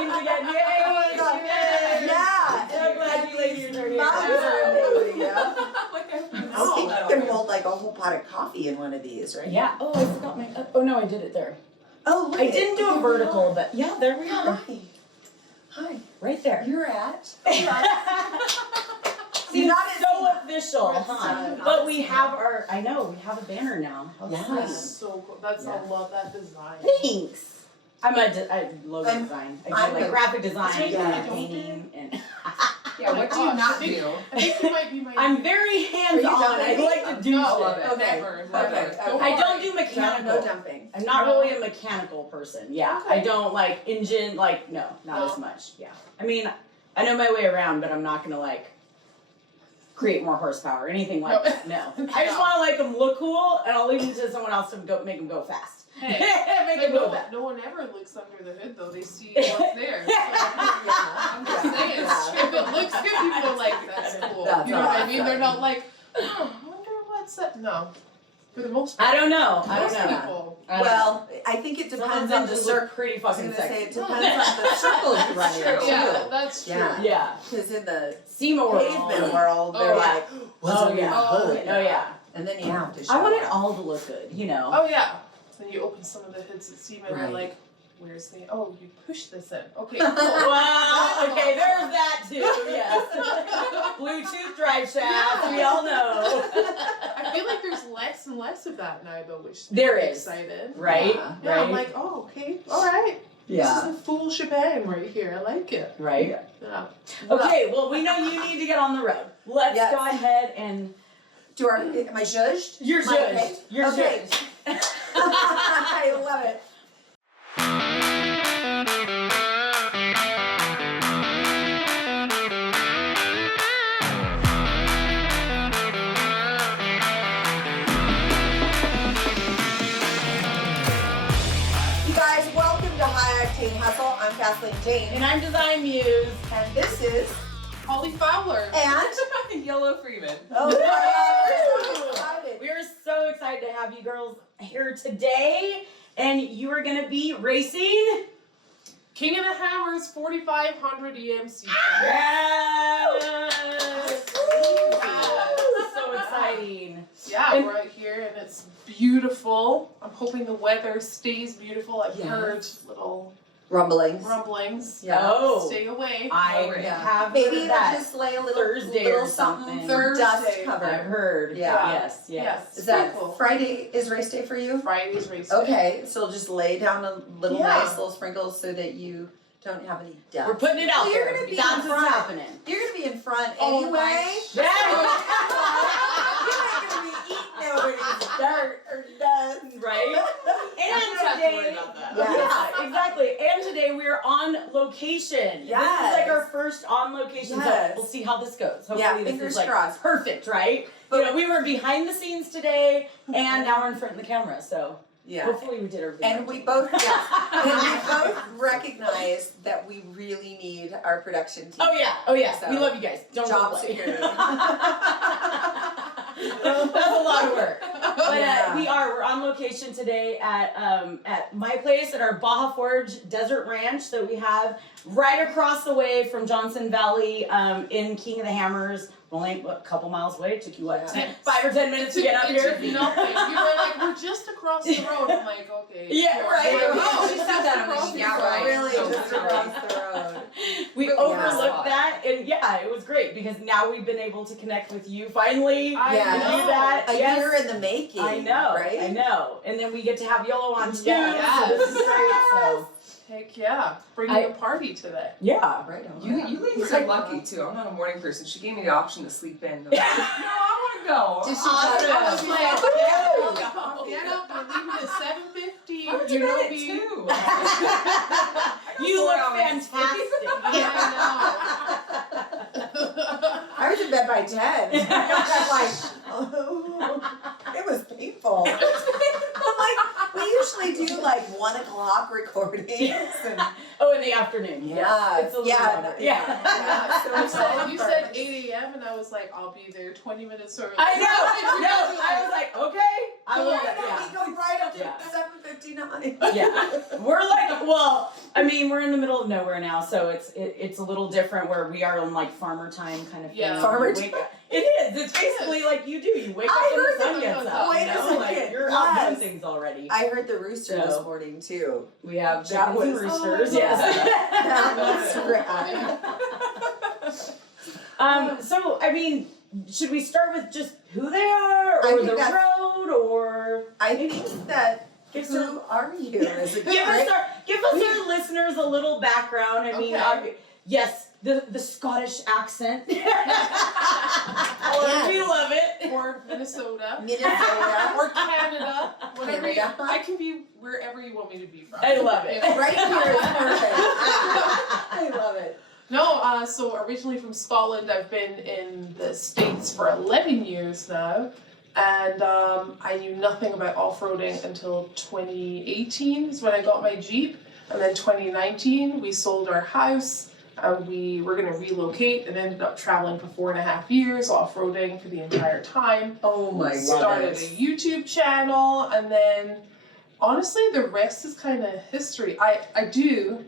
queens again. Yay! Oh my God. Yeah. So glad you ladies are here. I think you can hold like a whole pot of coffee in one of these, right? Yeah. Oh, I forgot my. Oh no, I did it there. Oh, look. I didn't do a vertical, but yeah, there we are. Hi. Right there. You're at. See, Not so official, huh? But we have our. I know we have a banner now. Yes. That's so cool. That's I love that design. Thanks. I'm a logo design. I do like graphic design and painting and. Yeah, what do you not do? I think you might be my. I'm very hands-on. I like to do shit. Okay. Never. I don't do mechanical. No dumping. I'm not really a mechanical person. Yeah, Okay. I don't like engine. Like no, not as much. Yeah, I mean, I know my way around, but I'm not gonna like create more horsepower or anything like that. No, I just want to like them look cool, and I'll leave them to someone else to go make them go fast. Hey, make them go no one ever looks under the hood though. They see what's there. So, I'm just saying, if it looks good, people are like, that's cool. That's You know what I mean? awesome. They're not like, oh, I wonder what's that. No, for the most part. I don't know. Most people. Well, I think it depends on the circle. Pretty I was fucking gonna say sexy. it depends on the circles you run in too. Yeah, that's true. Yeah. Yeah, Because in the SEMA world. pavement world, they're Oh, like, what's under the yeah. hood? Oh yeah. And then you have to show I want it off. all to look good, you know. Oh yeah. Then you open some of the hoods at SEMA and Right. they're like, where's the? Oh, you push this in. Okay, cool. Wow. Okay, there's that too. Yes. Bluetooth drive shaft. We all know. I feel like there's less and less of that now, though, which There I'm is. excited. Right. Yeah. Yeah, Right. I'm like, oh, okay, all right. Yeah. This is a full shebang right here. I like it. Right. Yeah. Okay. Well, we know you need to get on the road. Let's Yes. go ahead and. Am I judged? You're Am I okay? judged. You're Okay. judged. I love it. You guys, welcome to High Octane Hustle. I'm Kathleen Jane. And I'm Design Muse. And this is Hollie Fowler. and Yolo Freeman. oh my God, we're so excited. We are so excited to have you girls here today, and you are going to be racing. King of the Hammers 4500 EMC. Yes! So exciting. Yeah, And- we're out here and it's beautiful. I'm hoping the weather stays beautiful. I've Yes. heard little Rumblings. rumblings. Yeah. Oh. Stay away. I Yeah. have Maybe heard it'll that. just lay a little Thursday little or something. Thursday. dust cover. I've heard. Yeah. Yes, yes. Is that Cool. Friday is race day for you? Friday's race day. Okay, so just lay down a little Yeah. nice little sprinkles so that you don't have any dust. We're putting it out Well, you're there. gonna be That's in what's front. happening. You're gonna be in front Oh anyway. my Yeah. You're not gonna be eating nobody's dirt or dust. Right? You And don't have to worry today, about that. yeah, exactly. And today we're on location. This is like our first on location, Yes. so we'll see how this goes. Hopefully Yeah, this fingers is like crossed. perfect, right? But- you know, we were behind the scenes today, and now we're in front of the camera, so Yeah. hopefully we did everything. And right. we both, and we both recognize that we really need our production team. Oh yeah, So, we love you guys. Don't job go away. security. That's a lot of work. But Yeah. we're on location today at my place at our Baja Forged Desert Ranch that we have right across the way from Johnson Valley in King of the Hammers. Only a couple miles away. It took you what, Yeah. 5 or 10 minutes to get up It here? took nothing. You were like, we're just across the road. I'm like, okay. Yeah, right. We're like, Oh, she said that on the across show, the right? road. Really, So just across the road. We Yeah. overlooked that, and yeah, it was great because now we've been able to connect with you finally. I Yeah. know. Do that. A Yes. year in the making. I know, right? I know. And then we get to have Yolo on too, Yes. so this is great. So Heck yeah. Bringing a party today. yeah. Right on. You ladies are lucky too. I'm not a morning person. She gave me the option to sleep in. I'm like, no, I want to go. Did she Awesome. I was She's like, like, get up, we're leaving at 7:50. I'm You know tonight me. too. You look 4 hours. fantastic. Yeah, I was in bed by 10. I'm like, oh, it was painful. I'm like, we usually do like 1 o'clock recordings. And, Oh, in the afternoon. yeah, It's a little yeah, longer. yeah. yeah. So it's all You perfect. said 8 a.m. and I was like, I'll be there 20 minutes early. I know. No, I was like, okay, I love it. We go right up to Yeah. 7:59. Yeah, we're like, well, I mean, we're in the middle of nowhere now, so it's a little different where we are on like farmer time kind of thing. Yeah. Farmer You wake up- It is. It's basically like you do. You wake up I when heard the sun that- gets up. wait You a know, like second. you're out doing Yes. things already. I heard the rooster So- this morning too. We have That chickens and was- roosters. oh, Yes. That was rad. So I mean, should we start with just who they are, I or think the that's- road, or I think that give who are you is a give us our listeners a little background. I mean, Okay. yes, the Scottish accent. We love it. Or Minnesota. Minnesota. Or Canada. Whatever you, Canada. I can be wherever you want me to be from. I love it. Yeah. Right here is perfect. I love it. No, so originally from Scotland, I've been in the States for 11 years now, and I knew nothing about off-roading until 2018 is when I got my Jeep, and then 2019 we sold our house, and we were going to relocate, and ended up traveling for 4.5 years, off-roading for the entire time. Oh my Started a goodness. YouTube channel, and then honestly the rest is kind of history. I do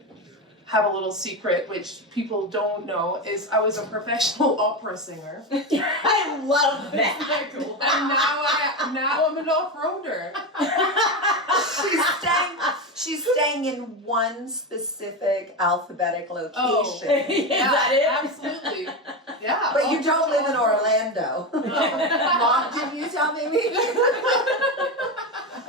have a little secret which people don't know is I was a professional opera singer. I love that. And now I'm an off-roader. She's staying in one specific alphabetic location. Oh. Is that it? Absolutely. Yeah. But you don't live in off-road. Orlando. Mom, didn't you tell me?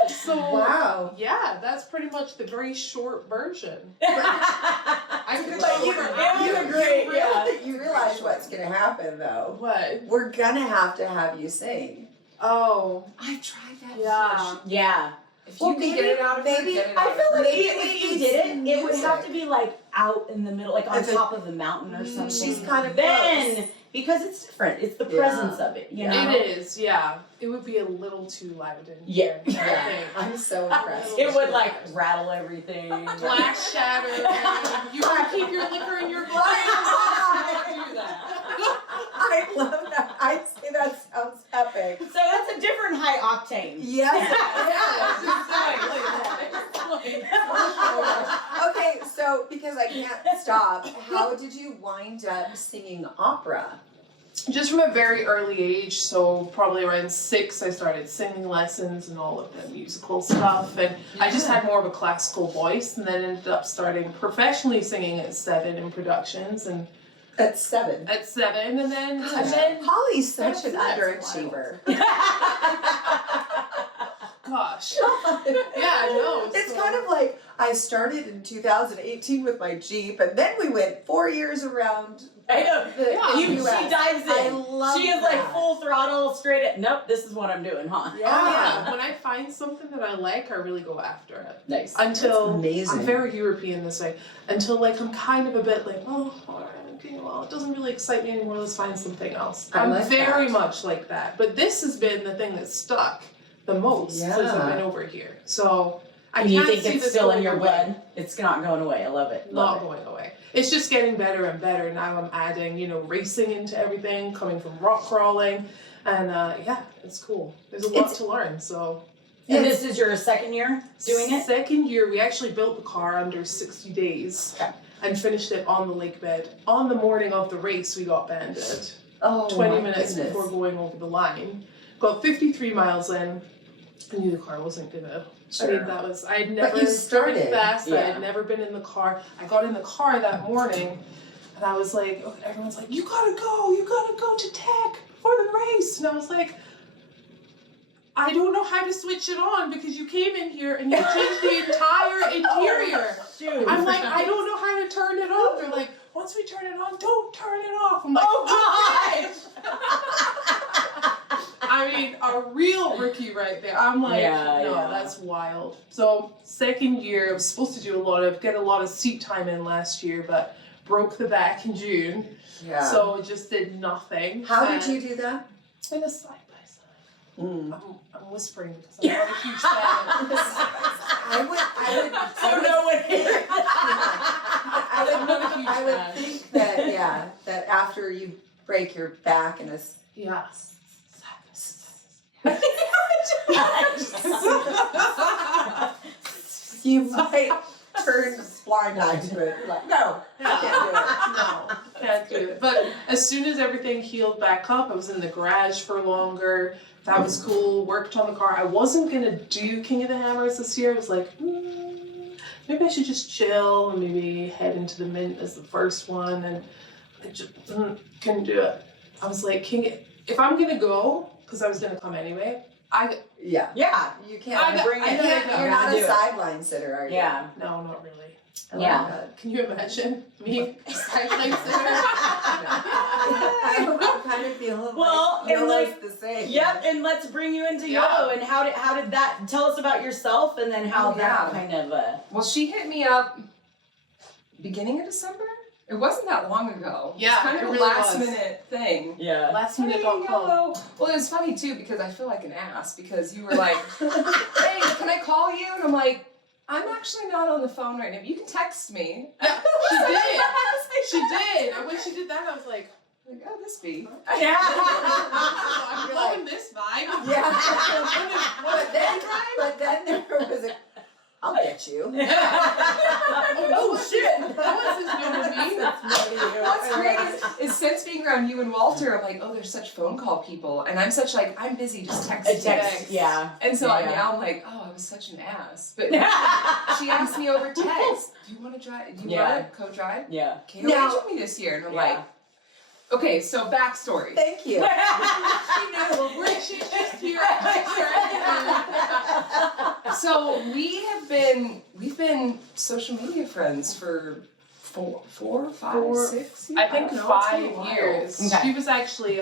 So Wow. yeah, that's pretty much the very short version. I could but go you, for- it was great, yeah. You realize what's going to happen, though. What? We're going to have you sing. Oh. I've tried that. Yeah. Yeah. If Well, you can maybe- get it out of her, maybe- get it I out feel of her. like Maybe if we you did it, sing it would have music. to be like out in the middle, like on If it- top of the mountain or something. She's kind of then, close. because it's different. It's the Yeah. presence of it, you know? It is, yeah. It would be a little too loud in Yeah. here. I Yeah. think. I'm so impressed. It would like rattle everything. Glass shatter. You want to keep your liquor in your glass? Do that. I love that. I say that sounds epic. So that's a different high octane. Yes. Exactly. Okay, so because I can't stop, how did you wind up singing opera? Just from a very early age, so probably around 6, I started singing lessons and all of the musical stuff, and I just had more of a classical voice, and then ended up starting professionally singing at 7 in productions, and At 7. at 7, and then Holly's such an That's underachiever. gosh, yeah, I know. It's so- kind of like I started in 2018 with my Jeep, and then we went 4 years around I know. the Yeah. She US. dives in. I love She is that. like full throttle, straight at, nope, this is what I'm doing, huh? Oh, yeah. Yeah. When I find something that I like, I really go after it. Nice. Until That's amazing. I'm very European this way. Until like I'm kind of a bit like, oh, okay, well, it doesn't really excite me anymore. Let's find something else. I I'm like very that. much like that. But this has been the thing that's stuck the most since Yeah. I've been over here. So I And you can't think see it's this still in going your away. blood? It's not going away. I love it. Not Love it. going away. It's just getting better and better. Now I'm adding, racing into everything, coming from rock crawling, and yeah, it's cool. There's a lot It's- to learn. So And this is your second year doing it? Second year, we actually built the car under 60 days Okay. and finished it on the lake bed. On the morning of the race, we got banded. Oh, 20 my minutes goodness. before going over the line. Got 53 miles in. I knew the car wasn't gonna. I mean, I had never you started. driven fast. I Yeah. had never been in the car. I got in the car that morning, and I was like, okay, everyone's like, you gotta go to tech for the race. And I was like, I don't know how to switch it on because you came in here and you changed the entire interior. Shoot. I'm like, I don't know how to turn it on. They're like, once we turn it on, don't turn it off. I'm like, Oh, I mean, a real rookie right there. I'm like, Yeah, no, yeah. that's wild. So second year, I was supposed to get a lot of seat time in last year, but broke the back in June. Yeah. So just did nothing. How did And you do that? in a side by side. Mm. I'm whispering because I'm not a huge fan. So no one I'm not a huge I would fan. think that, that after you break your back in a Yeah. Just do it. Like, no, I can't do it. No, can't do it. But as soon as everything healed back up, I was in the garage for longer. That was cool. Worked on the car. I wasn't gonna do King of the Hammers this year. I was like, maybe I should just chill and maybe head into the Mint as the first one. And I just couldn't do it. I was like, if I'm gonna go, because I was gonna come anyway, Yeah. You can't. You're not a sideline sitter, are you? Yeah. no, not really. Yeah. Can you imagine me sideline sitter? I kind of feel Well, like and Yolo's the same. Yep, and let's bring you into Yolo. And how did that? Tell us about yourself, and then how that kind of. Well, she hit me up beginning of December. It wasn't that long ago. Yeah, it's kind of it a really last was. minute thing. Yeah. Lastminute.com. Yolo. Well, it was funny too because I feel like an ass because you were like, "Hey, can I call you?" And I'm like, "I'm actually not on the phone right now. You can text me." Yeah, she did. She did. And when she did that, I was like, oh, this be. Yeah. I'm loving this vibe. Yeah. What But then there was a, I'll get you. Oh shit! What is this going to be? What's great is since being around you and Walter, I'm like, oh, they're such phone call people, and I'm such like, I'm busy, just text A me. text, yeah. And so Yeah. now I'm like, oh, I was such an ass. But she asked me over text, do you want to drive? Do you want to co-drive? Yeah. Can you arrange with me this year? And I'm like, okay, so backstory. Thank you. She's just here. So we've been social media friends for four, five, 6 years. I think don't know, 5 it's been a while. years. Okay. She was actually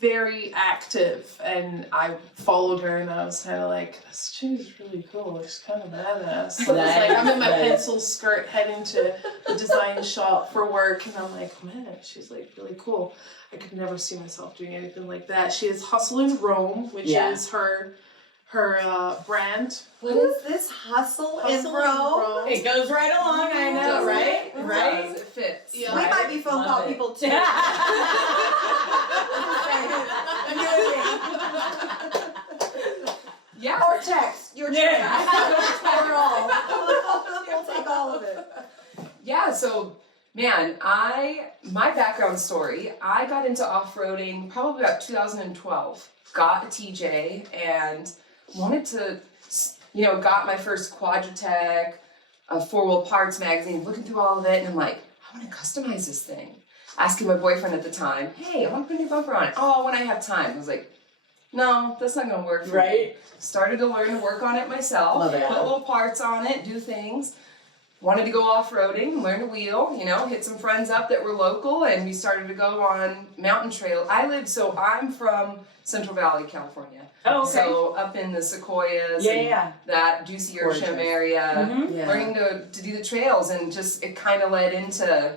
very active, and I followed her, and I was kind of like, she's really cool. She's kind of badass. So it's like I'm in my Nice. pencil skirt heading to the design shop for work, and I'm like, man, she's like really cool. I could never see myself doing anything like that. She is Hustle in Rome, which is her brand. What is this? Hustle in Rome? It goes right along, I know, Does right? it? Right? It fits. Yeah. We might be phone call Love it. people too. Yeah. Or text. Your choice. Or all. We'll take all of it. Yeah, so man, my background story, I got into off-roading probably about 2012. Got a TJ and wanted to, got my first Quadratech, a 4-wheel parts magazine, looking through all of it, and I'm like, I want to customize this thing. Asking my boyfriend at the time, hey, I want to put a new bumper on it. Oh, when I have time. I was like, no, that's not going to work for me. Right? Started to learn to work on it myself, Love it. put little parts on it, do things. Wanted to go off-roading, learn to wheel, hit some friends up that were local, and we started to go on mountain trail. I'm from Central Valley, California. Oh, okay. So up in the Sequoias and that Juicy Gorgeous. Ursham area, Mhm. Yeah. learning to do the trails, and just it kind of led into,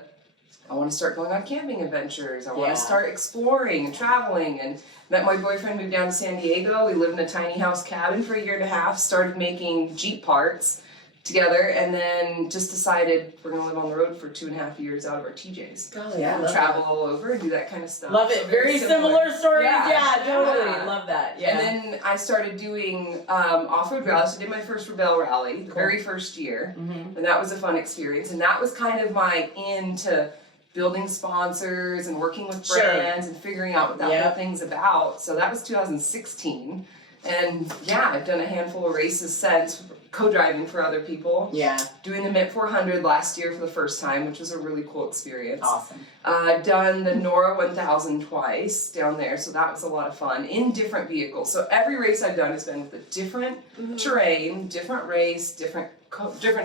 I want to start going on camping adventures. I want Yeah. to start exploring and traveling, and met my boyfriend, moved down to San Diego. We lived in a tiny house cabin for a year and a half, started making Jeep parts together, and then just decided we're going to live on the road for 2.5 years out of our TJs. Golly, Yeah. I love Travel all over and do that kind of stuff. Love it. So Very similar stories. Yeah, totally. Yeah. Love that. Yeah. And then I started doing off-road rallies. I did my first Rebel rally the very first year, Mhm. and that was a fun experience. And that was kind of my into building sponsors and working with Sure. brands and figuring out what that Yep. whole thing's about. So that was 2016. And yeah, I've done a handful of races since, co-driving for other people. Yeah. Doing the Mint 400 last year for the first time, which was a really cool experience. Awesome. I've done the Nora 1000 twice down there, so that was a lot of fun in different vehicles. So every race I've done has been with a different terrain, different race, different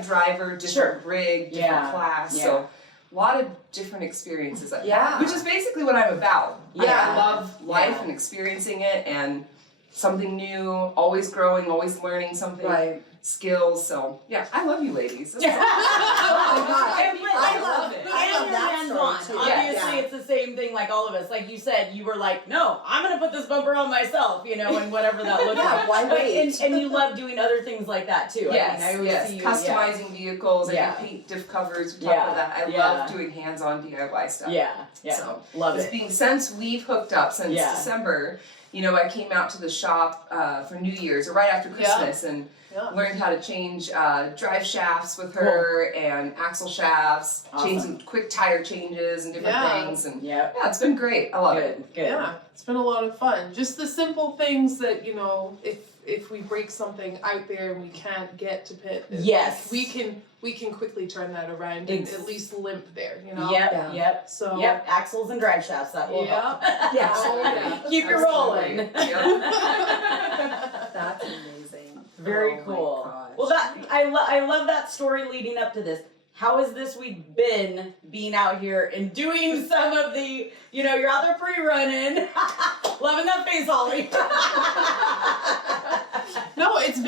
driver, different rig, different Yeah. class. Yeah. So a lot of different experiences I've Yeah. had, which is basically what I'm about. Yeah. I love life Yeah. and experiencing it and something new, always growing, always learning something. Right. Skills, so yeah, I love you ladies. Oh my God. I love it. I love And that hands-on. story too. Obviously, Yeah. it's the same thing like all of us. Like you said, you were like, no, I'm going to put this bumper on myself, and whatever that looks Yeah, like. why But- wait? And you love doing other things like that too. Yes, I always yes. see you, Customizing vehicles, Yeah. I do paint diff covers, we talk about that. I Yeah. love doing hands-on DIY stuff. Yeah, yeah. So Love it's it. being since we've hooked up since Yeah. December, I came out to the shop for New Year's or right after Christmas and Yeah. Learned how to change drive shafts with her and axle shafts, change some quick tire changes and different things. And yeah, it's been great. I love it. Good. Yeah, it's been a lot of fun. Just the simple things that, you know, if we break something out there and we can't get to pit, yes, we can quickly turn that around and at least limp there, you know? Yep. So axles and drive shafts, that will help. Keep it rolling. That's amazing. Very cool. Well, I love that story leading up to this. How has this week been being out here and doing some of the, you know, you're out there pre-running. Loving that face, Hollie. No, it's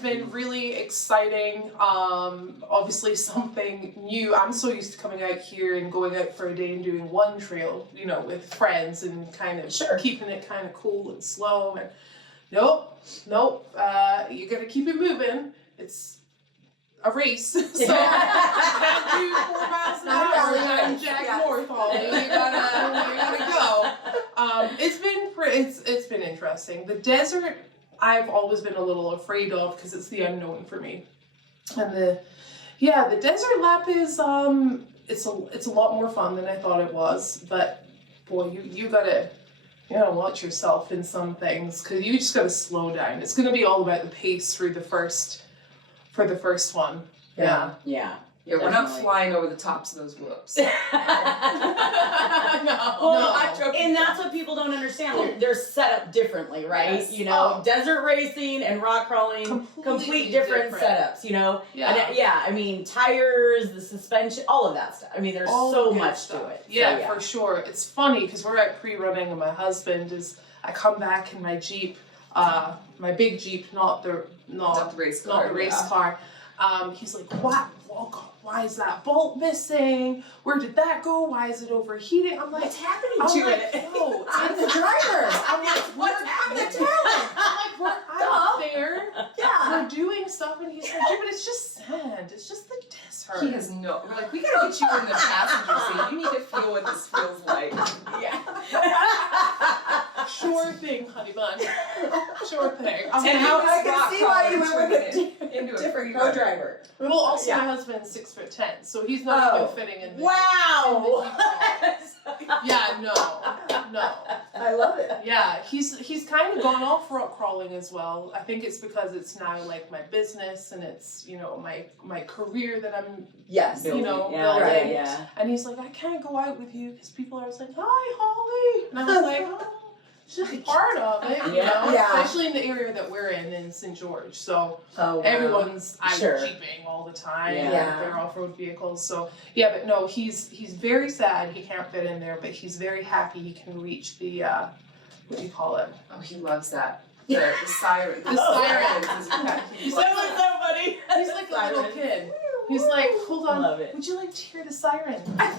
been really exciting. Obviously something new. I'm so used to coming out here and going out for a day and doing one trail, you know, with friends and kind of keeping it kind of cool and slow. And nope. You gotta keep it moving. It's a race, so you can't do 4 miles an hour and Jack North, Hollie. You gotta go. It's been interesting. The desert, I've always been a little afraid of because it's the unknown for me. And the desert lap is it's a lot more fun than I thought it was. But boy, you gotta watch yourself in some things because you just gotta slow down. It's gonna be all about the pace for the first one. Yeah, we're not flying over the tops of those whoops. And that's what people don't understand. They're set up differently, right? Yes. You know, desert racing and rock crawling, complete different setups, you know? And I mean, tires, the suspension, all of that stuff. I mean, there's so much to it. Yeah, for sure. It's funny because we're out pre-running and my husband I come back in my Jeep, my big Jeep, not the race car. He's like, why is that bolt missing? Where did that go? Why is it overheating? I'm like, what's happening to it? No, I'm the driver. I'm like, what's happening to talent? I'm like, I'm up there. Yeah. We're doing stuff, and he's like, but it's just sand. It's just the desert. He has no. We're like, we gotta get you in the passenger seat. You need to feel what this feels like. Sure thing, honey bun. Sure thing. And how I can see why you went with a different co-driver. Well, also my husband's 6'10", so he's not even fitting in. Wow. No. I love it. Yeah, he's kind of gone off rock crawling as well. I think it's because it's now like my business and it's my career that I'm building. And he's like, I can't go out with you because people are like, hi Hollie, and I was like, oh. It's just part of it, you know? Especially in the area that we're in St. George. So everyone's jeeping all the time. They're off-road vehicles. So but no, he's very sad he can't fit in there, but he's very happy he can reach the what do you call it? Oh, he loves that. The siren. The siren. He's so funny. He's like a little kid. He's like, hold on, would you like to hear the siren? That's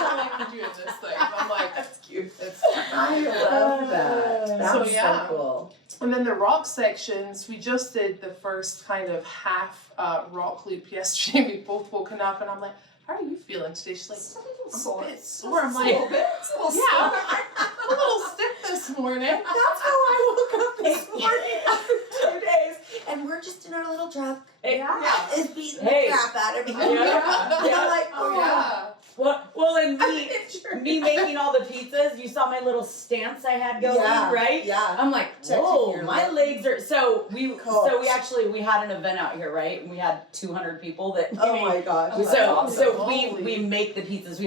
all I can do in this thing. I'm like, that's cute. I love that. That's so cool. And then the rock sections, we just did the first kind of half rock loop yesterday. We both woken up and I'm like, how are you feeling today? She's like, I'm a bit sore. I'm like, I'm a little stiff this morning. That's how I woke up this morning after 2 days. And we're just in our little truck. It's beating the crap out of me. I'm like, Well, and me making all the pizzas, you saw my little stance I had going, right? Yeah. I'm like, whoa, my legs are. So we had an event out here, right? And we had 200 people that. My gosh. So we make the pizzas.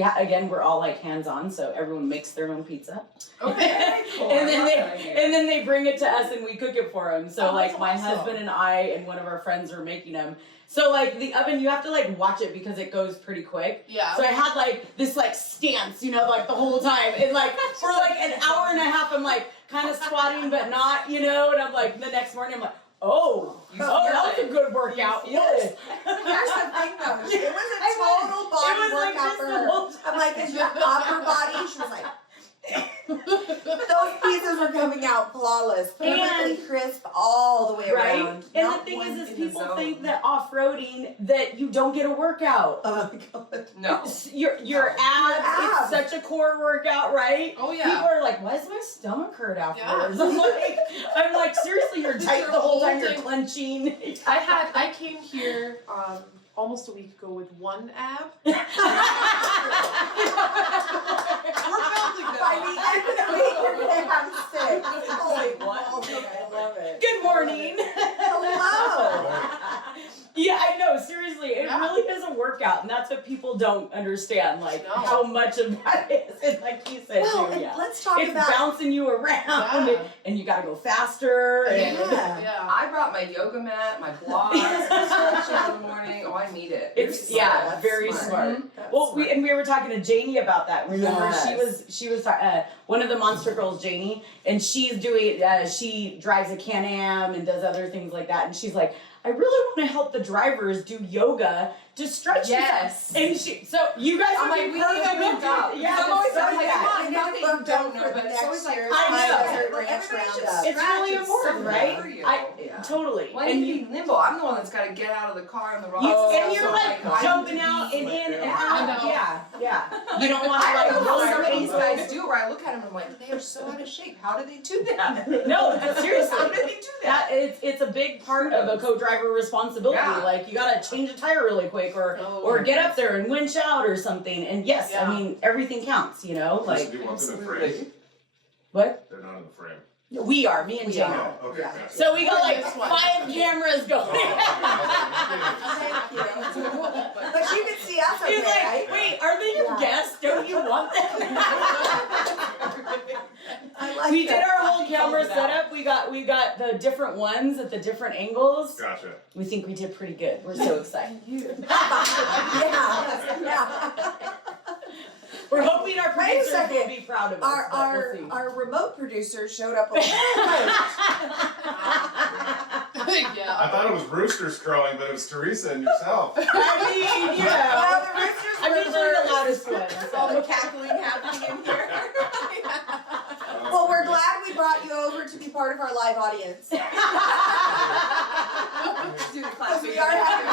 We're all like hands on, so everyone makes their own pizza. Okay. Cool. and then they bring it to us and we cook it for them. So my husband and I and one of our friends are making them. So like the oven, you have to like watch it because it goes pretty quick. Yeah. So I had like this like stance, you know, like the whole time. And like for like an hour and a half, I'm like kind of squatting but not, you know. And I'm like the next morning, I'm like, that was a good workout. Here's the thing though, it was a total body workout for her. I'm like, is your upper body? She was like. Those pieces were coming out out flawless, perfectly And- crisp all the way right? around. And Not the thing one is in the people zone. think that off-roading that you don't get a workout. Oh my god. No. Your abs, abs. it's such a core workout, right? Oh People yeah. are like, why does my stomach hurt afterwards? I'm like, seriously, you're tight You're the whole time you're holding- clenching. I came here almost a week ago with one ab. We're building By the end of the week, you're gonna have six. Holy What? moly, I love it. Good morning. Hello. Yeah, I know, seriously, it Yeah. really is a workout, and that's what people don't understand, like No. how much of that is. And like you said Well, too, and yeah. let's talk It's about. bouncing you around, Yeah. and you gotta go faster. And Yeah. Yeah. I brought my yoga mat, my blocks, my stretching in the morning. Oh, I need it. It's You're yeah, smart. very That's smart. Mhm. That's Well, smart. we were talking to Janie about that. Remember, Yes. she was one of the monster girls, Janie, and she's doing. She drives a Can-Am and does other things like that. And she's like, I really want to help the drivers do yoga to stretch. Yes. And so you guys I'm would like, be we need to perfect link up. Yeah, I'm always so like, yeah. come on, We not need that to you book don't them know, for but the it's always next like, year's I know. Desert Ranch Everybody should Roundup. It's really Scratch important, something right? for you. Yeah. Totally. Well, I And need you, to be nimble. I'm the one that's got to get out of the car on the wrong you side. and you're So, like I need jumping to out be- and in and I out. know. Yeah, yeah. You don't want to I like don't know roll how your some of these ankles. guys do it where I look at them and I'm like, they are so out of shape. How do they do that? No, seriously. How do they do that? It's a big part of a co-driver responsibility. Yeah. Like you gotta change a tire really quick, or get up there and winch out or something. And yes, Yeah. I mean everything counts. You know, Like, like do you want them in the Absolutely. frame? what They're not in the frame. we are, me and We Jane. are. Oh, okay. Yeah. gotcha. So we got like This one. 5 cameras going. Oh, okay. Thank you. But you can see us okay, He's like, right? wait, are they your Yeah. guests? Don't you want them? I like We did that. our whole camera setup. We got the different ones at the different angles. Gotcha. We think we did pretty good. We're so excited. Yeah. We're hoping our Wait a producers will second. be proud of us. Our but we'll see. our remote producer showed up a little late. Yeah. I thought it was roosters crowing, but it was Theresa and yourself. I mean, you know, Well, the roosters I'm were usually the first. loudest one. All So. the cackling happening in here. Well, we're glad we brought you over to be part of our live audience. Do the Because classic. we are having,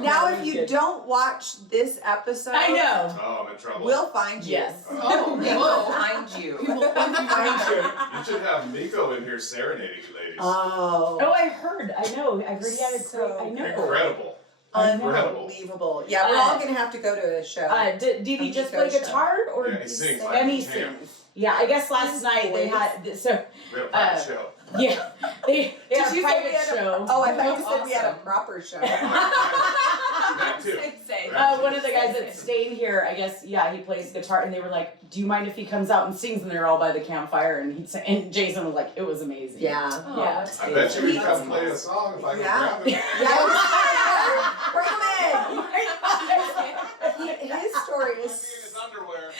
Now, if you don't watch this episode, I know. Oh, I'm in trouble. we'll find you. Yes. Oh, They will whoa. find you. People want to find you. You should have Meekoh in here serenading you ladies. Oh. Oh, I heard. I know. I heard he had a So great. I know. Incredible. Unbelievable. Yeah, we're all gonna have to go to a show. Did he just play Meekoh show. guitar or? Yeah, he sings like And he a champ. sings. Yeah, I guess last His night they voice. had so We have a private show. yeah they Did had a you say private we had a- show. Oh, I thought you said we had a Awesome. proper show. That too. One of the guys that's staying here, I guess, yeah, he plays guitar, and they were like, "Do you mind if he comes out and sings?" And they're all by the campfire, and and Jason was like, "It was amazing." Yeah. Oh, Yeah. that's I bet you cool. we come play a song if I can Yeah. grab it. Yeah, bring him in. His story In is his underwear.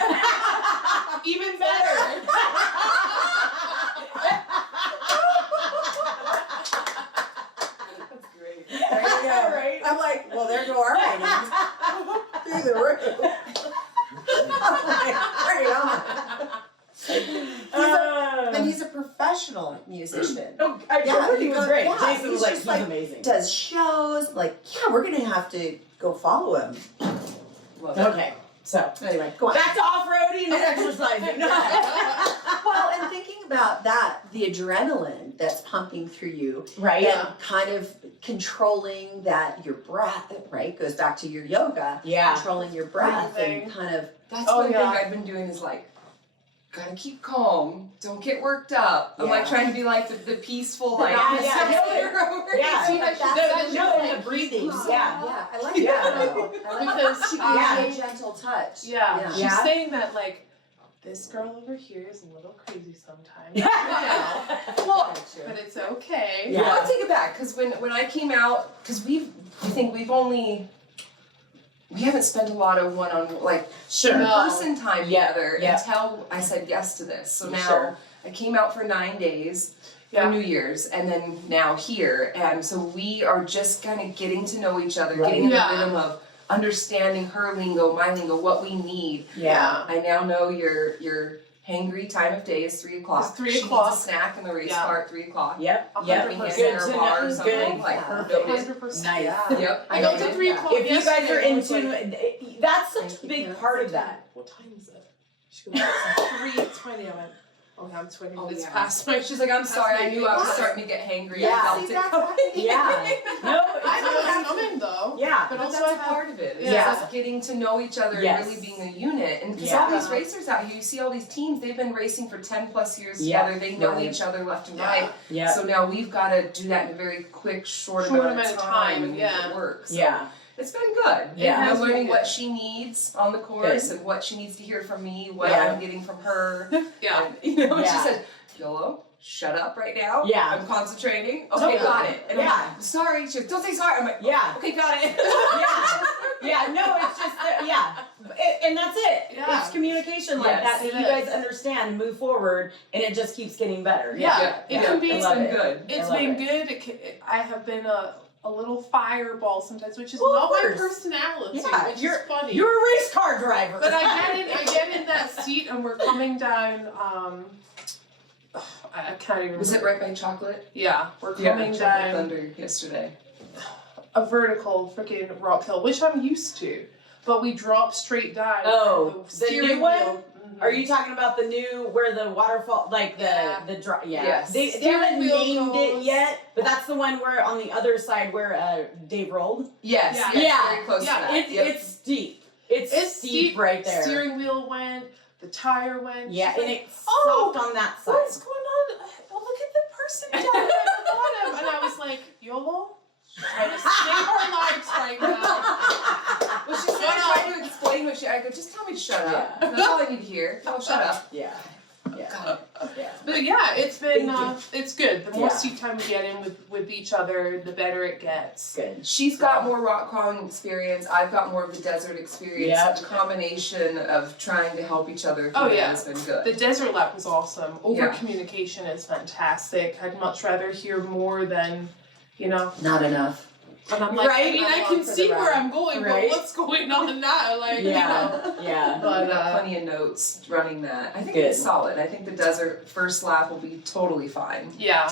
Even better. That's great. there you go. Right? I'm like, well, there go our ratings through the roof. I'm like, bring it on. And he's a professional musician. Oh, I Yeah, heard he he was goes- great. yeah, Jason was he's like, just he's like- amazing. Does shows, like, yeah, we're gonna have to go follow him. Love it. Okay, so Anyway, go on. back to off-roading and exercising. Well, and thinking about that, the adrenaline that's pumping through you, Right? and kind of controlling that your breath, right? Goes back to your yoga, Yeah. controlling your breath Breathing. and kind of, That's Oh, one yeah. thing I've been doing is like, gotta keep calm, don't get worked up. I'm like Yeah. trying to be like the peaceful, like, Yeah, yeah, I'm yeah. here over Yeah. here. See, But that's the breathing. Yeah. yeah, I like Yeah. that. I like Because she yeah. gives you a gentle touch. Yeah, she's Yeah. saying that like this girl over here is a little crazy sometimes, Well, but it's okay. Yeah. I'll take it back because when I came out, because we haven't spent a lot of Sure. No. person time Yeah, together yeah. until I said yes to this. So now Sure. I came out for 9 days for Yeah. New Year's and then now here. And so we are just kind of getting to know each other, Right. getting in Yeah. the rhythm of understanding her lingo, my lingo, what we need. Yeah. I now know your hangry time of day is 3 o'clock. It's 3 She o'clock. needs a snack in the race Yeah. car at 3 o'clock. Yep. A Yep. hundred Maybe percent. hand her a bar or Good. something like Yeah. noted. 100%. Nice. Yeah. Yep. I got to 3 o'clock If you guys are yesterday, in I was like, tune, that's such a big part of that. What time is it? She goes, it's 3:20. I went, oh, I'm 20 minutes yeah. past my. She's like, I'm sorry, I knew I was What? starting to get hangry. Yeah. I felt See, it that's coming. right. Yeah. No, I know it's it's coming though. yeah. But But also that's I have. part of it. It's Yeah. just getting to know each other Yes. and really being a unit. And because Yeah. all these racers out here, you see all these teams, they've been racing for 10 plus years Yeah. together. They know Right. each other left and Yeah. right. Yeah. So now we've got to do that in a very quick, short amount of time and make yeah. it work. So Yeah. it's been good. Yeah. And It has I'm learning been what good. she needs on the course and what she needs to hear from me, what Yeah. I'm getting from her. Yeah. And, you know, Yeah. she said, Yolo, shut up right now. Yeah. I'm concentrating. Okay, Totally. got it. And I'm Yeah. like, sorry. She goes, don't say sorry. I'm like, Yeah. okay, got it. Yeah. Yeah. No, it's just yeah. And that's it. Yeah. It's communication like Yes, that that it you guys is. understand, move forward, and it just keeps getting better. Yeah. It can be. I It's love been it. good. It's I love been it. good. I have been a little fireball sometimes, which is Well, of not my course. personality, Yeah, which is you're- funny. You're a race car driver. But I get in that seat and we're coming down. I can't even. Was it remember. right by chocolate? Yeah, we're Yeah, coming Chocolate down Thunder yesterday. a vertical freaking rock hill, which I'm used to. But we drop straight down. Oh, and the steering new one? wheel- Are you talking about the new where the waterfall, like the Yeah. yeah? Yes. They Steering haven't wheel named it goes- yet, but that's the one where on the other side where Dave rolled. Yes, Yeah. yes, Yeah. very close Yeah, to that. It's Yep. it's steep. It's It's steep right there. Steering wheel went. The tire went. Yeah, She's and like, it's "Oh, soft on that side. what's going on? Well, look at the person down there at the bottom. And I was like, Yolo, she's trying to save our lives right now. Well, she started trying to explain what I go, just tell me to shut up. That's all I need to hear. Oh, shut up. Yeah. Yeah. God. Yeah. But yeah, it's been Thank it's good. The more Yeah. seat time we get in with each other, the better it gets. Good. She's got more rock crawling experience. I've got more of the desert experience. Yep. The combination of trying to help each other Oh, through yeah. has been good. The desert lap was awesome. Over Yeah. communication is fantastic. I'd much rather hear more than, Not enough. and I'm like, Right? I mean, I I'm can on for see the where ride. I'm going, Right? but what's going on now? Like, Yeah. Yeah. But, We've got plenty of notes running that. I think Good. it's solid. I think the desert first lap will be totally fine. Yeah.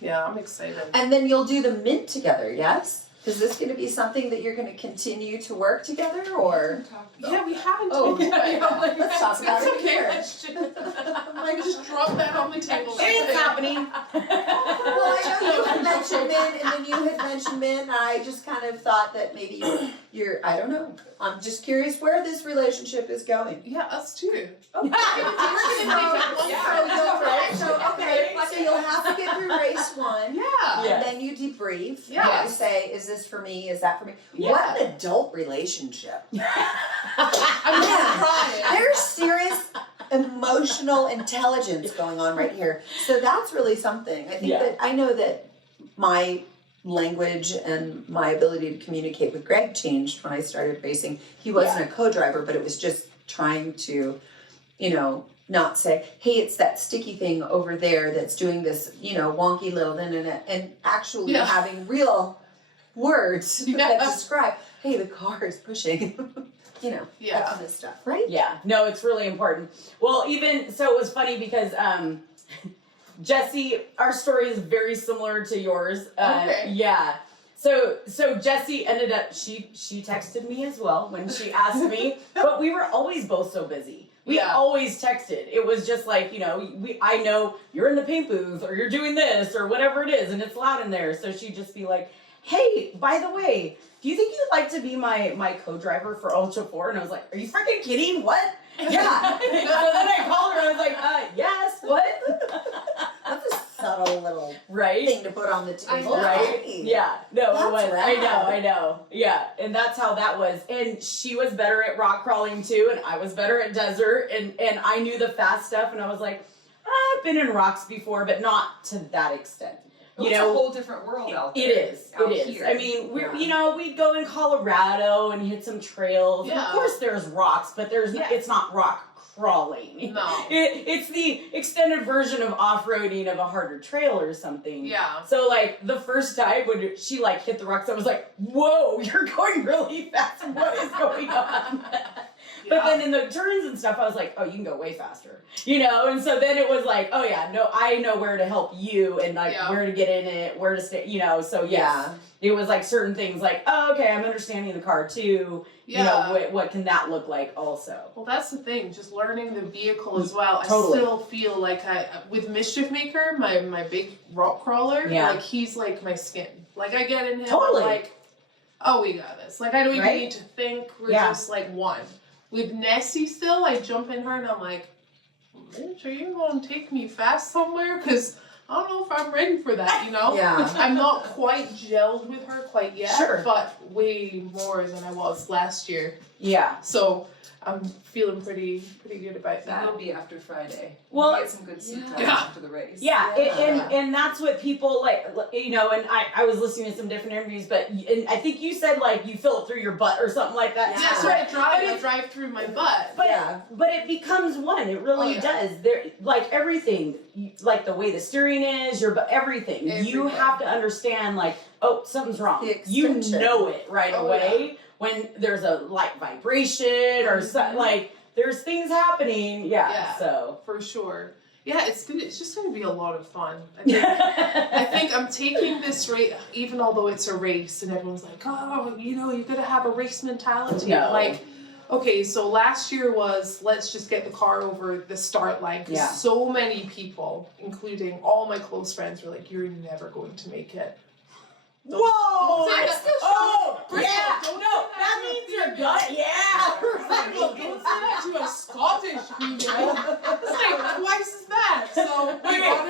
Yeah, I'm excited. And then you'll do the mint together, yes? Is this going to be something that you're going to continue to work together, or? Yeah, we haven't Oh, talked about that. let's talk about It's it okay. here. I'm like, just drop that on the table. It's happening. Well, I know you had mentioned mint, and then you had mentioned mint, and I just kind of thought that maybe you're I don't know. I'm just curious where this relationship is going. Yeah, us too. Okay. So you'll have to get through race one. Yeah. Yeah. And then you debrief. Yeah. You say, is this for me? Is that for me? Yeah. What an adult relationship. I'm Yeah. crying. There's serious emotional intelligence going on right here. So that's really something. I think Yeah. that I know that my language and my ability to communicate with Greg changed when I started racing. He wasn't a co-driver, but it was just trying to, not say, hey, it's that sticky thing over there that's doing this, wonky little and actually Yeah. having real words Yeah. that describe, hey, the car is pushing, that Yeah. kind of stuff, right? Yeah, no, it's really important. Well, even so, it was funny because Jesse, our story is very similar to yours. Okay. Yeah. So Jesse ended up she texted me as well when she asked me, but we were always both so busy. We Yeah. always texted. It was just like, I know you're in the paint booth or you're doing this or whatever it is and it's loud in there. So she'd just be like, hey, by the way, do you think you'd like to be my co-driver for Ultra 4? And I was like, are you freaking kidding? What? Yeah. So then I called her and I was like, yes, what? That's a subtle little Right? thing to put on the table. I know. Right? Yeah. No, That's it was. rad. I know. Yeah. And that's how that was. And she was better at rock crawling too, and I was better at desert, and I knew the fast stuff, and I was like, I've been in rocks before, but not to that extent. It's a whole different world out there. It is. out It is. here. I mean, we'd go in Colorado and hit some trails. And Yeah. of course there's rocks, but Yeah. it's not rock crawling. No. It's the extended version of off-roading of a harder trail or something. Yeah. So like the first time when she like hit the rocks, I was like, whoa, you're going really fast. What is going on? But then in the turns and stuff, I was like, oh, you can go way faster, you know? And so then it was like, oh yeah, no, I know where to help you and like where to get in it, where to stay, you know? So it was like certain things like, oh, okay, I'm understanding the car too. Yeah. You know, what can that look like also? Well, that's the thing, just learning the vehicle as well. Totally. I still feel like with Mischief Maker, my big rock crawler, like he's like my skin. Like I get in him, I'm like, oh, we got this. Like I don't even need to think, we're just like one. With Nessie still, I jump in her and I'm like, bitch, are you going to take me fast somewhere? Because I don't know if I'm ready for that, you know? Yeah. I'm not quite gelled with her quite yet, but way more than I was last year. Yeah. So I'm feeling pretty good about that. It'll be after Friday. Well, We'll get some good seat time after the race. Yeah, and that's what people like, you know, and I was listening to some different interviews, but and I think you said like you fill it through your butt or something like that. Yeah, that's right. I drive through my butt. But it becomes one. It really does. There, like everything, like the way the steering is, everything. You have to understand like, oh, something's wrong. You know it right away. Yeah. When there's a light vibration or something, like there's things happening. Yeah. So for sure. Yeah, it's just gonna be a lot of fun. I think I'm taking this race, even although it's a race, and everyone's like, oh, you know, you gotta have a race mentality. No. Like, okay, so last year was let's just get the car over the start line because so many people, including all my close friends, were like, you're never going to make it. Whoa! That means you're gut. Yeah. Don't say that to a Scottish female. It's like twice as bad. So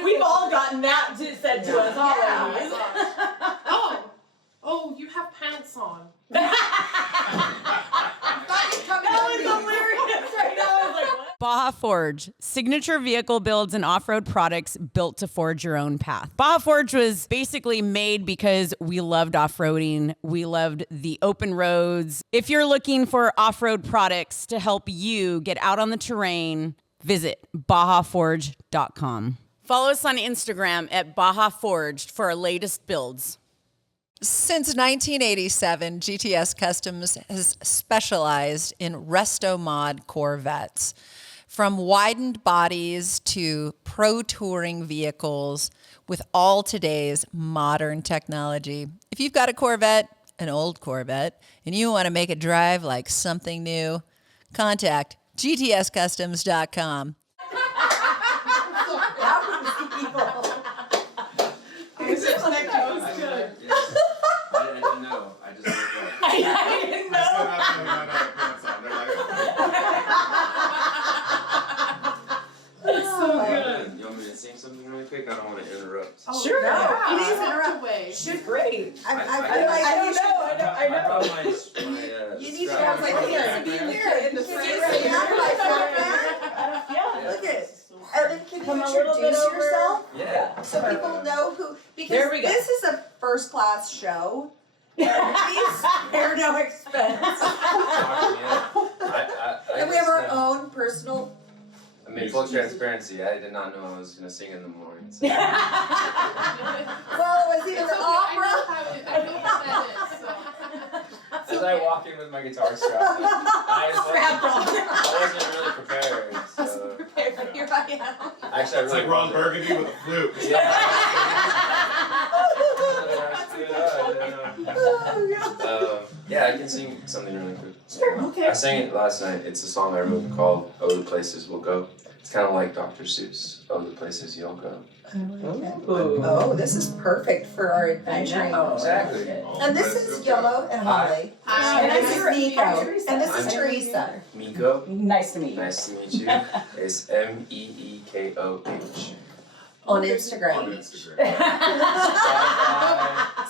we've all gotten that said to us already. Oh, you have pants on. That was hilarious right now. I was like, what? Baja Forged, signature vehicle builds and off-road products built to forge your own path. Baja Forged was basically made because we loved off-roading. We loved the open roads. If you're looking for off-road products to help you get out on the terrain, visit BajaForged.com. Follow us on Instagram at Baja Forged for our latest builds. Since 1987, GTS Customs has specialized in resto mod Corvettes. From widened bodies to pro touring vehicles with all today's modern technology. If you've got a Corvette, an old Corvette, and you want to make it drive like something new, contact gtscustoms.com. Something really quick. I don't want to interrupt. Oh, sure. Please interrupt. Should great. I feel like I don't know. You need to have like here. Be here in the frame. Look at. And then can you introduce yourself? Yeah. So people know who. There we Because go. this is a first class show. And we spare no expense. And we have our own personal. I mean, full transparency, I did not know I was going to sing in the morning. So. Well, it was either the opera. I know how that is, so. As I walk in with my guitar strapped on, I wasn't really prepared. So. But here I am. Actually, I really like Ron Burgundy with a flute. Yeah, I can sing something really quick. Sure, okay. I sang it last night. It's a song I wrote called "Oh, the Places We'll Go." It's kind of like Dr. Seuss. Oh, the places you'll go. Oh, this is perfect for our adventuring. Exactly. And this is Yolo and Hollie. Hi. And this is Meekoh. Theresa. And this is I'm Theresa. Meekoh. Nice to meet you. Nice to meet you. It's MEEKOH. On Instagram.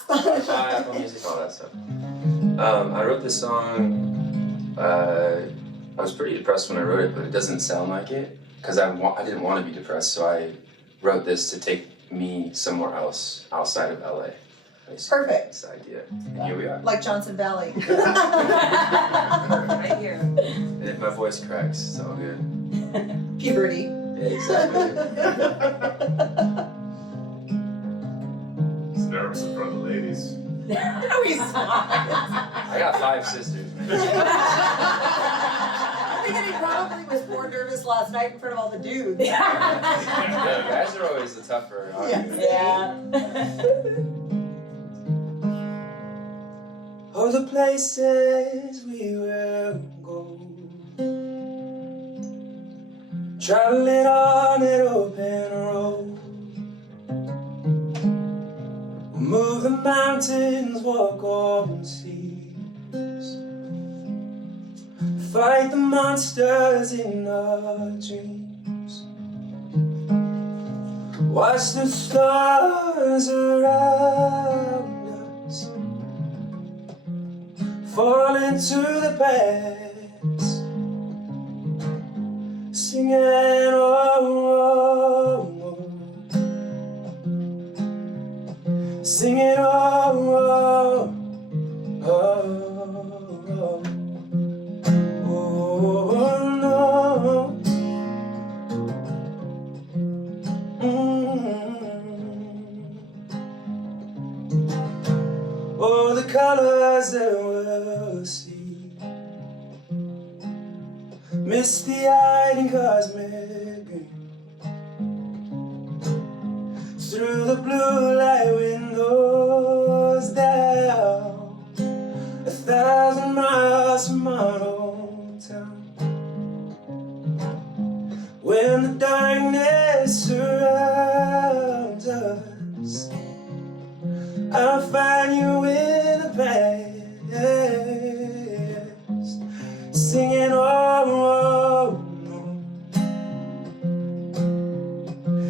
Spotify, Apple Music, all that stuff. I wrote this song. I was pretty depressed when I wrote it, but it doesn't sound like it because I didn't want to be depressed, so I wrote this to take me somewhere else outside of LA. basically, Perfect. this idea. And here we are. Like Johnson Valley. Right here. And if my voice cracks, it's all good. Puberty. Yeah, exactly. He's nervous in front of the ladies. No, he's not. I got 5 sisters, man. I'm thinking he probably was more nervous last night in front of all the dudes. Yeah, guys are always the tougher argument. Yeah. Oh, the places we will go, traveling on an open road. We'll move the mountains, walk on seas, fight the monsters in our dreams, watch the stars around us fall into the past, singing oh, oh, oh. Singing oh, oh, oh, oh, oh, no. Oh, the colors that we'll see, misty-eyed and cosmic green, through the blue light windows down 1,000 miles from our hometown. When the darkness surrounds us, I'll find you in the past, singing oh, oh,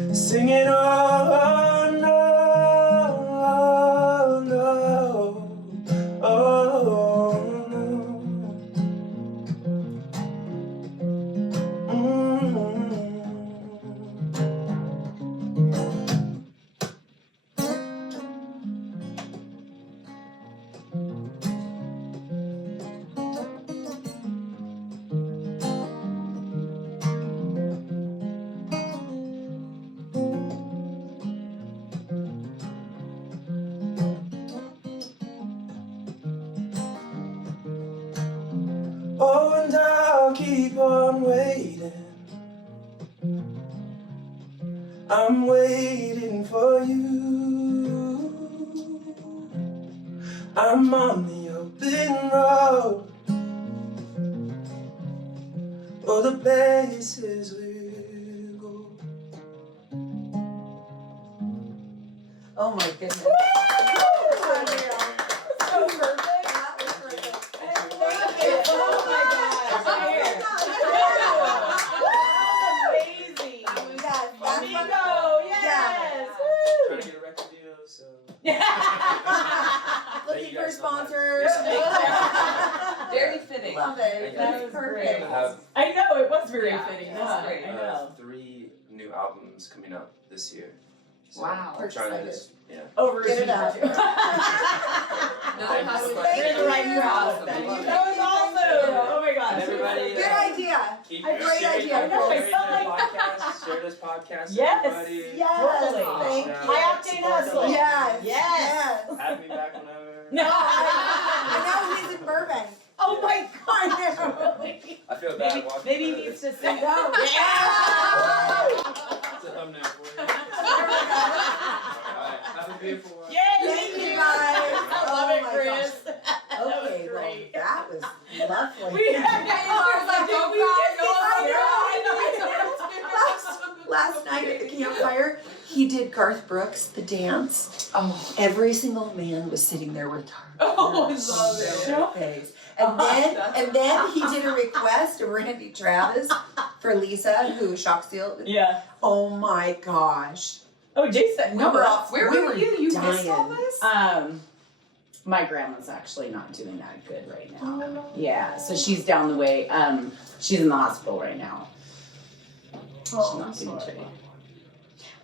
oh. Singing oh, no, oh, no, oh, no. Oh, and I'll keep on waiting. I'm waiting for you. I'm on the open road. Oh, the places we'll go. Oh my goodness. So perfect. That was perfect. Oh my gosh. Amazing. Yes, that's Meekoh, yes. Trying to get a record deal, so. looking you for guys so much. sponsors. Very fitting. Love it. That That's was perfect. I have I know, it was very Yeah, fitting. that's Yeah, great. I know. 3 new albums coming out this year. So Wow. I'm trying to Excited. just, yeah. Get it out. No, Thank you that's so much. You're in the right you. crowd. Thank you. That was awesome. Oh my gosh. And everybody, Good idea. keep Great sharing idea. I know, I sharing felt the like- podcast, share this podcast, Yes. everybody. Yes. Totally. Thank you. High Octane Hustle. Yes. Yes. Have me back whenever. No. I know he's in Burbank. Oh my I gosh. know. Really? I feel bad Maybe, walking maybe he through needs this. to sing. Yeah. It's a thumbnail for you. Alright, have a beautiful one. Yay, Thank you guys. I love Oh it, my Chris. gosh. That was Okay, well, great. that was lovely. We had did we just Last night at the campfire, he did Garth Brooks, the dance. Oh. Every single man was sitting there with Oh, I love it. their face. And then he did a request of Randy Travis for Lisa, who shock sealed. Yeah. Oh my gosh. Oh, Jason. No, Where we were you? You missed all dying. this? my grandma's actually not doing that good right now. Oh, no. Yeah, so she's down the way. She's in the hospital right now. She's not doing great.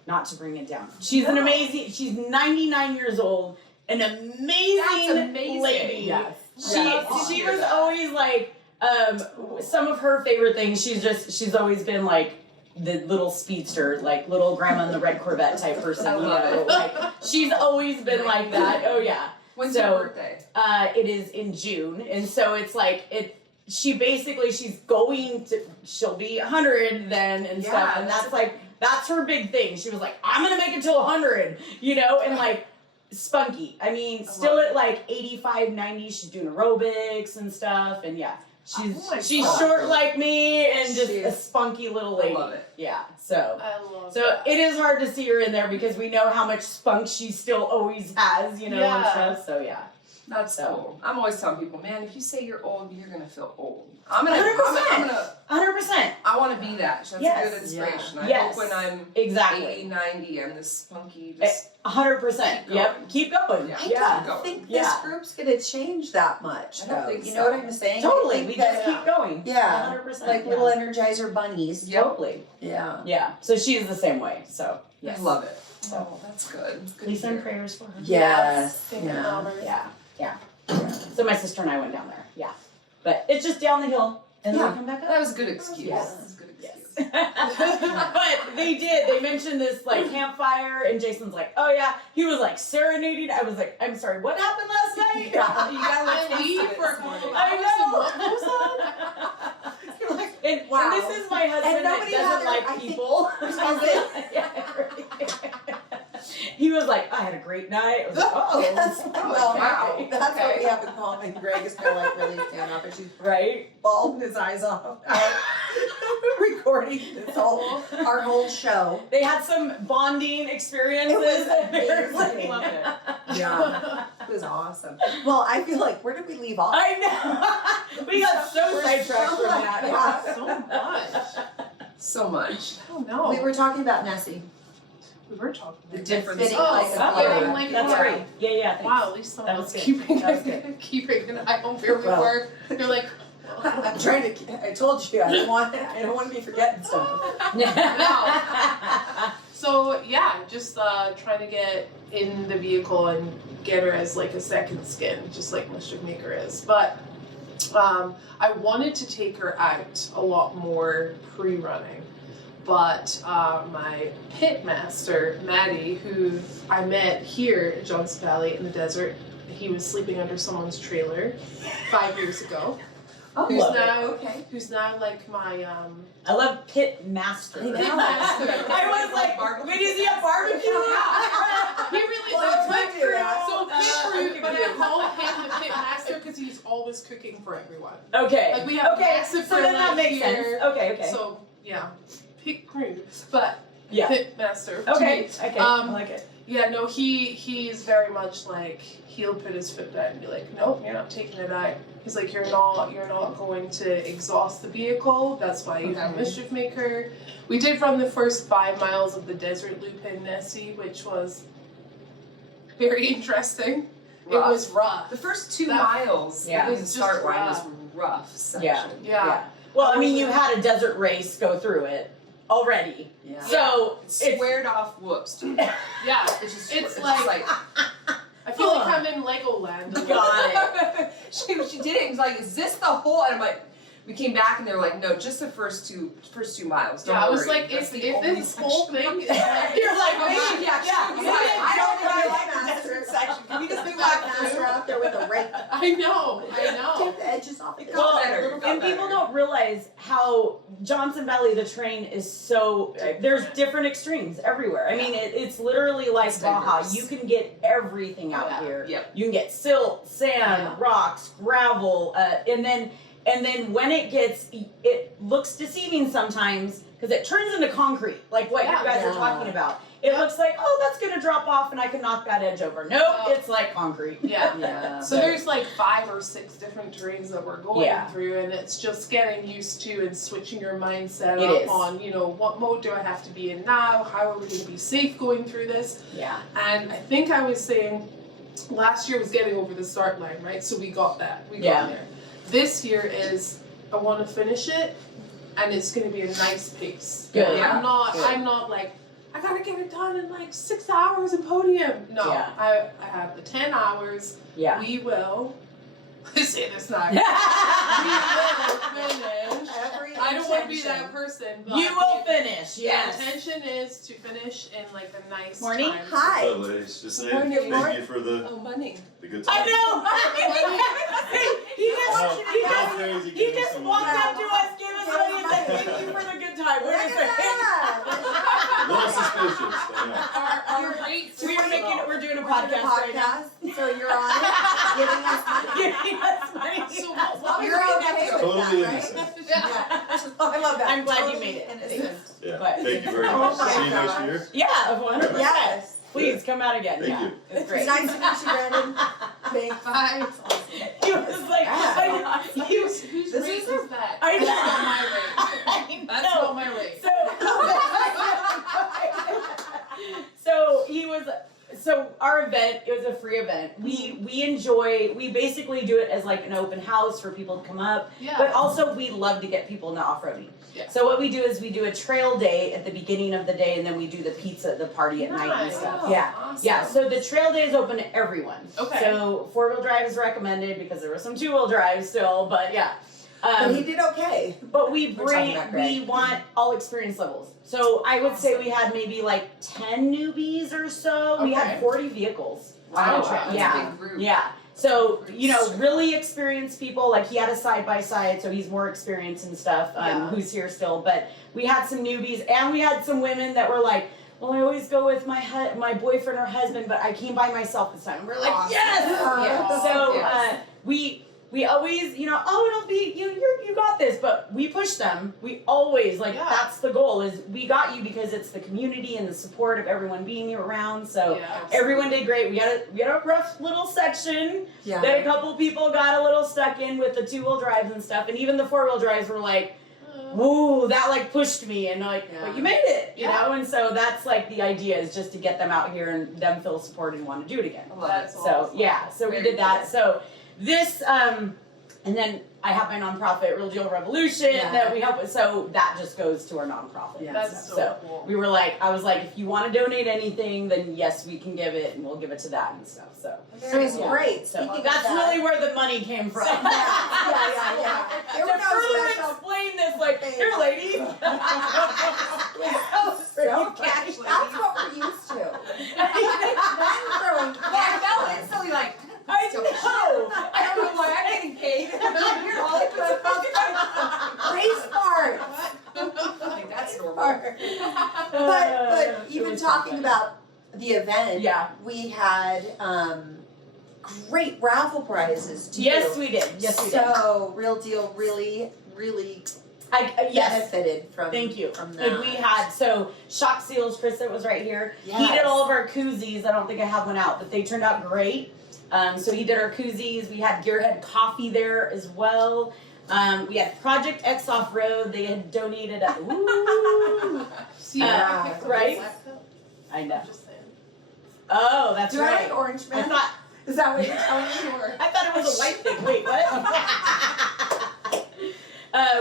Not to bring it down. She's an amazing. She's 99 years old, an amazing lady. Yes. She was always like, some of her favorite things, she's always been like the little speedster, like little grandma in the red Corvette type person, I you love know, it. like she's always been like that. Oh yeah. When's So, your birthday? It is in June, and so it's like she'll be 100 then and stuff, and that's her big thing. She was like, I'm gonna make it till 100, you know, and like spunky. I mean, still at like 85, 90, she's doing aerobics and stuff, and yeah, she's short like me and just a spunky little lady. I love it. Yeah, so. I love So that. it is hard to see her in there because we know how much spunk she still always has, you know, and Yeah. stuff. So yeah. That's So. cool. I'm always telling people, man, if you say you're old, you're gonna feel old. I'm gonna 100%. I want to be that. That's Yes. a good inspiration. I Yes. hope when I'm Exactly. 80, 90, I'm this spunky, just 100%. Keep Yep. Keep going. Yeah. I Yeah. don't think this Yeah. group's gonna change that much. I don't though. think You so. know what I'm saying? I Totally. think We just that- keep going. Yeah. 100%. like yeah. little Energizer bunnies. Yep. Totally. Yeah. Yeah. So she is the same way. So yes. I love it. So. Oh, that's good. Good Please to send hear. prayers for her. Yes. Thinking Yeah. about her. Yeah. Yeah. So my sister and I went down there. Yeah. But it's just down the hill and then Yeah. we come back up. That was a good excuse. Yes. That was a good Yes. excuse. But they mentioned this like campfire, and Jason's like, oh yeah, he was like serenading. I was like, I'm sorry, what happened last night? You gotta I taste leave it for a this morning. couple I hours know. and what goes on? You're like, and Wow. this is my husband And that nobody doesn't had like I think- people. Is it? Yeah, he was like, I had a great night. I was like, oh, Yes. Well, wow. That's what Okay. we have in common. Greg is gonna like really stand up and she's right? bawling his eyes off out recording our whole show. They had some bonding experiences. It was apparently. amazing. Love it. Yeah. It was awesome. Well, I feel like where did we leave off? I know. We got so We're sidetracked so from like that. that. So much. So much. I don't know. We were talking about Nessie. We were talking The about difference. Fitting Oh, like a stop glove. getting like That's a great. Yeah, yeah. thanks. Wow, at least someone That was was good. keeping That was keeping an eye on where we Well. were. They're like, I'm trying to. I told you I don't want to be forgetting stuff. So yeah, just trying to get in the vehicle and get her as like a second skin, just like Mischief Maker is. But I wanted to take her out a lot more pre-running. But my pit master, Maddie, who I met here in Johnson Valley in the desert, he was sleeping under someone's trailer 5 years ago. Oh, Who's love it. now Okay. who's now like my I love pit master. pit master. I was like, when is he a barbecue? He really Well, does I cook do that. so I'm pit fruit, but I confused. call him the pit master because he's always cooking for everyone. Okay. Like we have okay. massive So then that grill makes here. sense. Okay. Okay. So yeah, pit crew, but yeah. pit master. to Okay. me. Okay. Um, I like it. Yeah, no, he's very much like he'll put his foot down and be like, nope, you're not taking it out. He's like, you're not going to exhaust the vehicle. That's why you have Mischief Maker. We did run the first 5 miles of the desert loop in Nessie, which was very interesting. It Rough. was rough. The first 2 That- miles, Yeah. the It's just start line was rough. rough section. Yeah. Yeah. Well, I mean, you had a desert race go through it already, Yeah. so it's Squared off whoops. Dude. Yeah. It's just It's just like- I feel like I'm in Legoland. Got it. she did it. It was like, is this the whole? And I'm like, we came back and they were like, no, just the first two miles. Don't Yeah, I was worry. like, That's if the only this whole section." thing is like, You're like, oh, maybe, yeah, yeah. You Yeah. I don't I really like like the master desert section. Can we just do Yeah. that master out there with a rake? I know. Take the edges off. It Well, got better. It got and people better. don't realize how Johnson Valley, the terrain is so, there's different extremes everywhere. I mean, it's literally like It's Baja. diverse. You can get everything out Yeah. here. Yep. You can get silt, sand, Yeah. rocks, gravel, and then when it looks deceiving sometimes because it turns into concrete, like what you Yeah. guys are Yeah. talking about. It looks like, oh, that's gonna drop off and I can knock that edge over. Nope, No. it's like concrete. Yeah. Yeah. So there's like 5 or 6 different terrains that we're going Yeah. through, and it's just getting used to and switching your mindset It up is. on, what mode do I have to be in now? How are we going to be safe going through this? Yeah. And I think I was saying last year was getting over the start line, right? So we got that. We got Yeah. there. This year is I want to finish it, and it's going to be a nice pace. Good. I'm not. Good. I'm not like I gotta get it done in like 6 hours in podium. No, Yeah. I have the 10 hours. Yeah. We will. Say this now. We will finish. I don't want to be that person. But You will finish, The yes. intention is to finish in like a nice Morning. time. Hi. Hello, ladies. Just saying Morning. thank you for the money. good I time. know. he just walked up to us, gave us money, and said, "Thank you for the good time." We're Look just at like, that. A little suspicious, I know. Our rates. we're doing a We're doing a podcast right now. podcast, so you're on it, giving us money. Giving us money. So what You're okay with Totally that, right? innocent. I love that. I'm glad you Totally made it. innocent. Yeah. But- Thank you very Oh much. my See you next gosh. year. Yeah, 100%. Yes. Please come out again. Thank yeah, you. it's great. It's nice to meet you, Brandon. Thanks. Bye. He was like, Yeah. he was, Whose This rate is is that? I know. That's not my rate. That's know. not my rate. So he was. So our event, it was a free event. We basically do it as like an open house for people to come up, Yeah. but also we love to get people into off-roading. Yeah. So what we do is we do a trail day at the beginning of the day, and then we do the party at night and Nice. stuff. Oh, Yeah. awesome. Yeah, so the trail day is open to everyone. Okay. So 4-wheel drive is recommended because there was some 2-wheel drive still, but yeah. But he did okay. But we We're talking bring, about Greg. we want all experience levels. So I would say we had maybe like 10 newbies or so. We had Okay. 40 vehicles. Wow, on the trip. that's Yeah. a big group. Yeah. So, really experienced people. Like he had a side-by-side, so he's more experienced and stuff, Yeah. who's here still. But we had some newbies, and we had some women that were like, well, I always go with my boyfriend or husband, but I came by myself this time. And we're like, Awesome. yes! Yeah. So Yes. we always, it'll be you got this, but we push them. We always Yeah. that's the goal is we got you because it's the community and the support of everyone being here around. So Yeah. everyone did great. We had a rough little section Yeah. that a couple people got a little stuck in with the 2-wheel drives and stuff, and even the 4-wheel drives were like, whoa, that like pushed me, and like, Yeah. but you made it, you Yeah. know. And so that's like the idea is just to get them out here and them feel supported and want to do it again. I love That's it. So awesome. yeah, so we Very did that. cool. So this and then I have my nonprofit Real Deal Revolution Yeah. that we help with. So that just goes to our nonprofit. Yeah. and That's stuff. so cool. we were like, I was like, if you want to donate anything, then yes, we can give it, and we'll give it to that and stuff. So It was Yeah. great. So Speaking of that's that- really where the money came from. Yeah. There To were no further special explain this, like, here, lady. so cash. That's what we're used to. Men throwing Yeah, I cash. felt instantly like, I know. I don't know why I'm getting paid. You're all like, Race part. like, that's normal. But It even was talking fun. about the event, Yeah. we had great raffle prizes too. Yes, we did. Yes, we did. So Real Deal really Yes. benefited from. Thank you. From And that. we had Shock Seals, Chris that was right here. He Yes. did all of our koozies. I don't think I have one out, but they turned out great. So he did our koozies. We had Gearhead Coffee there as well. We had Project X Off Road. They had donated. Ooh, See, Yeah. I picked the Right? black pill. I know. I'm just saying. Oh, that's Do I right. like orange I man? thought Is that what you're telling me? Sure. I thought it was a white thing. Wait, what?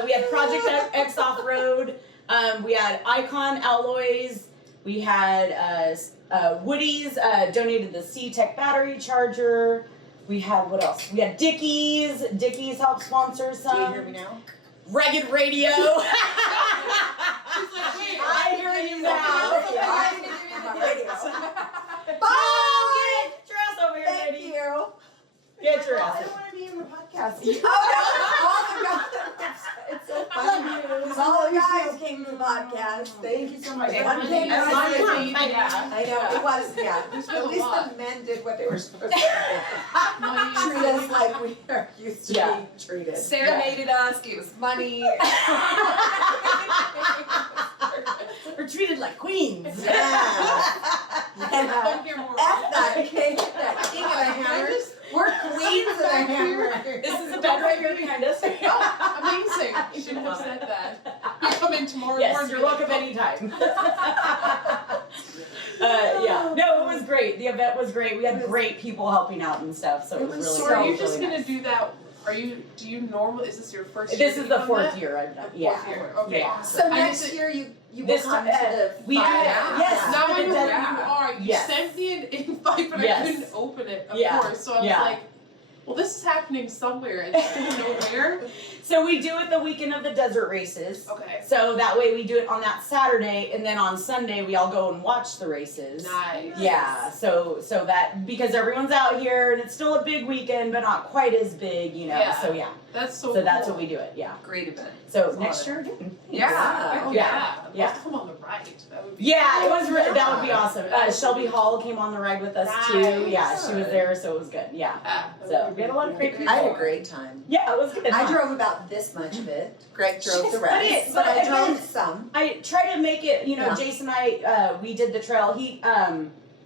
We had Project X Off Road. We had Icon Alloys. We had Woody's donated the C-Tech battery charger. We had what else? We had Dickies. Dickies helped sponsor Do you some. hear me now? Rugged Radio. She's like, wait. I hear you now. Oh, get your ass over here, Thank lady. you. Get your I ass. don't want to be in the podcast. Oh no! It's so funny. Because all the guys came to the podcast. Thank you so much. One thing As I long as said- they- yeah. I know it was. Yeah. There's been At a least lot. the men did what they were supposed to do. No, Treat us like we are used to Yeah. being treated. Serenaded us, gave us money. We're treated like queens. Yeah. And Come here more. F that king of the hammer. We're queens of the hammer. This is a bed right here behind us. Amazing. Shouldn't have said that. You come in tomorrow Yes, morning. you're welcome anytime. Yeah, no, it was great. The event was great. We had great people helping out and stuff, so it was really So are you really just gonna nice. do that do you normally, is this your first year? This that is you've the done 4th that? year I've done. Fourth Yeah. year, okay. Yeah. So I next just- year you This will come time- to the we- fire. yes. Now I know Yeah. who you are. You Yes. sent me an invite, but Yes. I couldn't open it, of Yeah. course. So I was Yeah. like, well, this is happening somewhere. I just didn't know where. So we do it the weekend of the desert races. Okay. So that way we do it on that Saturday, and then on Sunday we all go and watch the races. Nice. Yeah, so that because everyone's out here and it's still a big weekend, but not quite as big, you know. Yeah. So yeah, That's so so that's cool. what we do it. Yeah. Great event. So Love next it. year again. Yeah. Oh, Yeah. I'd Yeah. love to come on the ride. That would be Yeah, it cool. was that would be awesome. Shelby Hall came on the ride with us too. Nice. Yeah, she was there, so it was good. Yeah. Yeah, that So would we had be a lot of great great. people. I had a great time. Yeah, it was good. I huh? drove about this much of it. Greg drove the But rest, but I drove again, some. I try to make it, you know, Yeah. Jason and I, we did the trail.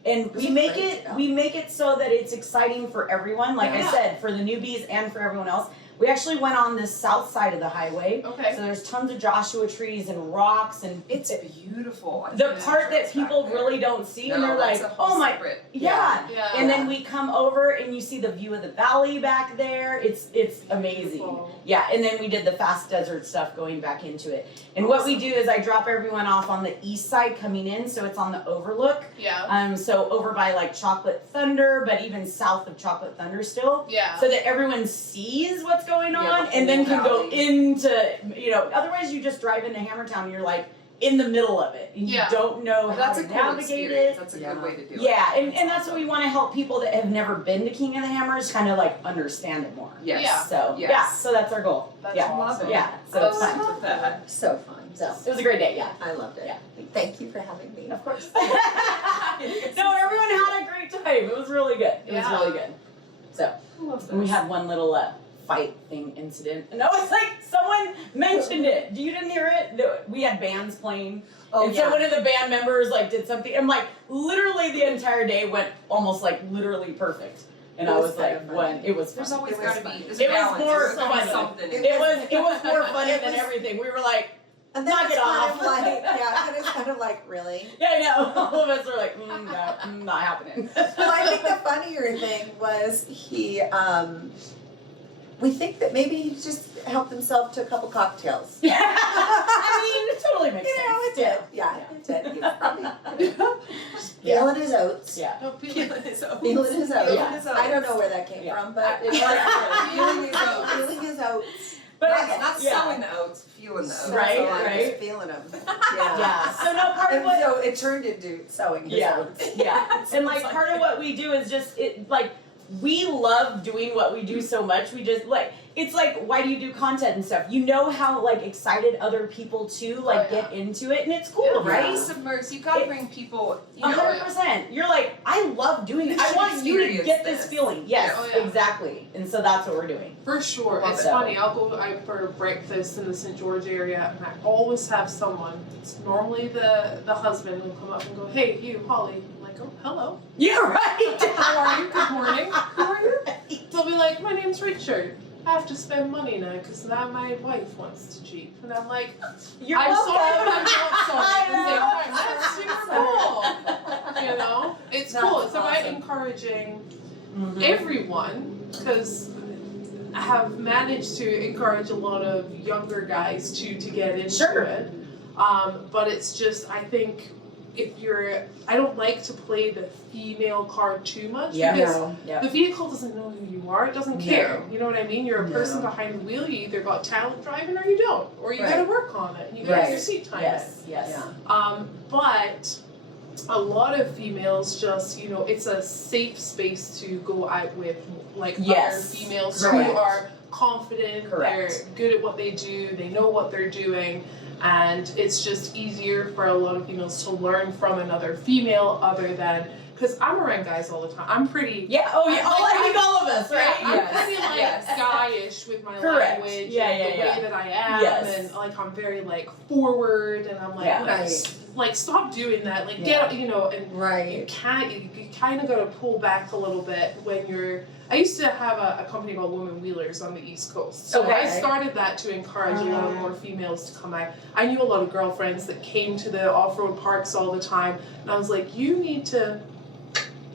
And It was we a make great it, trail. we make it so that it's exciting for everyone. Like I Yeah. said, for the newbies and for everyone else. We actually went on the south side of the highway. Okay. So there's tons of Joshua trees and rocks and It's beautiful. I the think part that back people there. really don't see, and No, they're that's like, a whole "Oh my, separate- yeah." Yeah. And then we come over and you see the view of the valley back there. It's amazing. Beautiful. Yeah, and then we did the fast desert stuff going back into it. And what we do is I drop everyone off on the east side coming in, so it's on the overlook. Yeah. So over by like Chocolate Thunder, but even south of Chocolate Thunder still. Yeah. So that everyone sees what's going Yeah, on the and then whole can go valley. into, you know, otherwise you just drive into Hammertown and you're like in the middle of it. And Yeah. you don't know how That's to a cool navigate experience. it. That's a Yeah. good way to do it. Yeah, and that's what we want to help people that have never been to King of the Hammers kind of like understand it more. Yes. Yeah. So Yes. yeah, so that's our goal. That's yeah. awesome. Yeah. So it's I fun. love that. So fun. So it was a great day. Yeah. I loved it. Yeah. Thank you for having me. Of course. No, everyone had a great time. It was really good. It was Yeah. really good. So I love and we this. had one little fight thing incident, and that was like someone mentioned it. You didn't hear it? We had bands playing. Oh, and yeah. so one of the band members like did something, and like literally the entire day went almost like literally perfect. And It I was was like, kind of one, funny. it was There's fun. always It was got to fun. be. There's It was balance. more There's always funny. something. It was more funny It than was- everything. We were like, And then knock it's it kind off. of like, yeah, and it's kind of like, really? yeah, I know. All of us were like, not happening. Well, I think the funnier thing was we think that maybe he just helped himself to a couple cocktails. Yeah. I mean, it totally makes You sense. know, it did. Yeah, it did. He was probably Yeah. feeling his oats. Yeah. No, feeling his own. Feeling his oats. Yeah. I don't know where that came Yeah. from, but It's like feeling his oats. feeling his oats. But Not yeah. sowing the oats, feeling the oats. Right, So I right. was feeling them. Yeah. Yeah. So no, part of And what so it turned into sewing his yeah, oats. yeah. And like part of what we do is just it like we love doing what we do so much. We just like it's like why do you do content and stuff? You know how like excited other people too like Oh, yeah. get into it, and it's cool, Yeah. right? Submerged. You gotta bring people. You know, 100%. You're like, I love doing it. You I should want you to experience get this this. feeling. Yes, Yeah. Oh, yeah. exactly. And so that's what we're doing. For sure. Love It's it. funny. I'll go out for breakfast in the St. George area, and I always have someone. It's normally the husband who'll come up and go, "Hey, you, Hollie." I'm like, "Oh, hello. Yeah, right. How are you? Good morning. Who are you?" They'll be like, "My name's Richard. I have to spend money now because now my wife wants to cheat." And I'm like, You're I'm welcome. sorry, but I'm not sorry. I At the same know. time, that's super cool. You know, it's That's cool. It's about awesome. encouraging Mhm. everyone, because I have managed to encourage a lot of younger guys to get into Sure. it. But it's just, I think I don't like to play the female card too much Yeah. because Yeah. the vehicle doesn't know who you are. It doesn't care. You know what I mean? You're a person No. behind the wheel. You either got talent driving or you don't, or you got to Right. work on it and you got to Right. your seat time. Yes. Yes. Yeah. But a lot of females just, it's a safe space to go out with, like, Yes. other females Correct. who are confident, Correct. they're good at what they do, they know what they're doing, and it's just easier for a lot of females to learn from another female other than, because I'm around guys all the time. I'm pretty... Yeah. Oh yeah. I'm I think all of us, right? Yeah, I'm Yes. pretty like Yes. guyish with my Correct. language Yeah, and yeah, the yeah. way that I am, Yes. and like I'm very like forward, and I'm like, Yeah. like stop doing that, like Yeah. get and you Right. can't, you kind of got to pull back a little bit when you're. I used to have a company called Women Wheelers on the East Coast, so I Okay. started that to encourage a lot more females to come out. I knew a lot of girlfriends that came to the off-road parks all the time, and I was like, you need to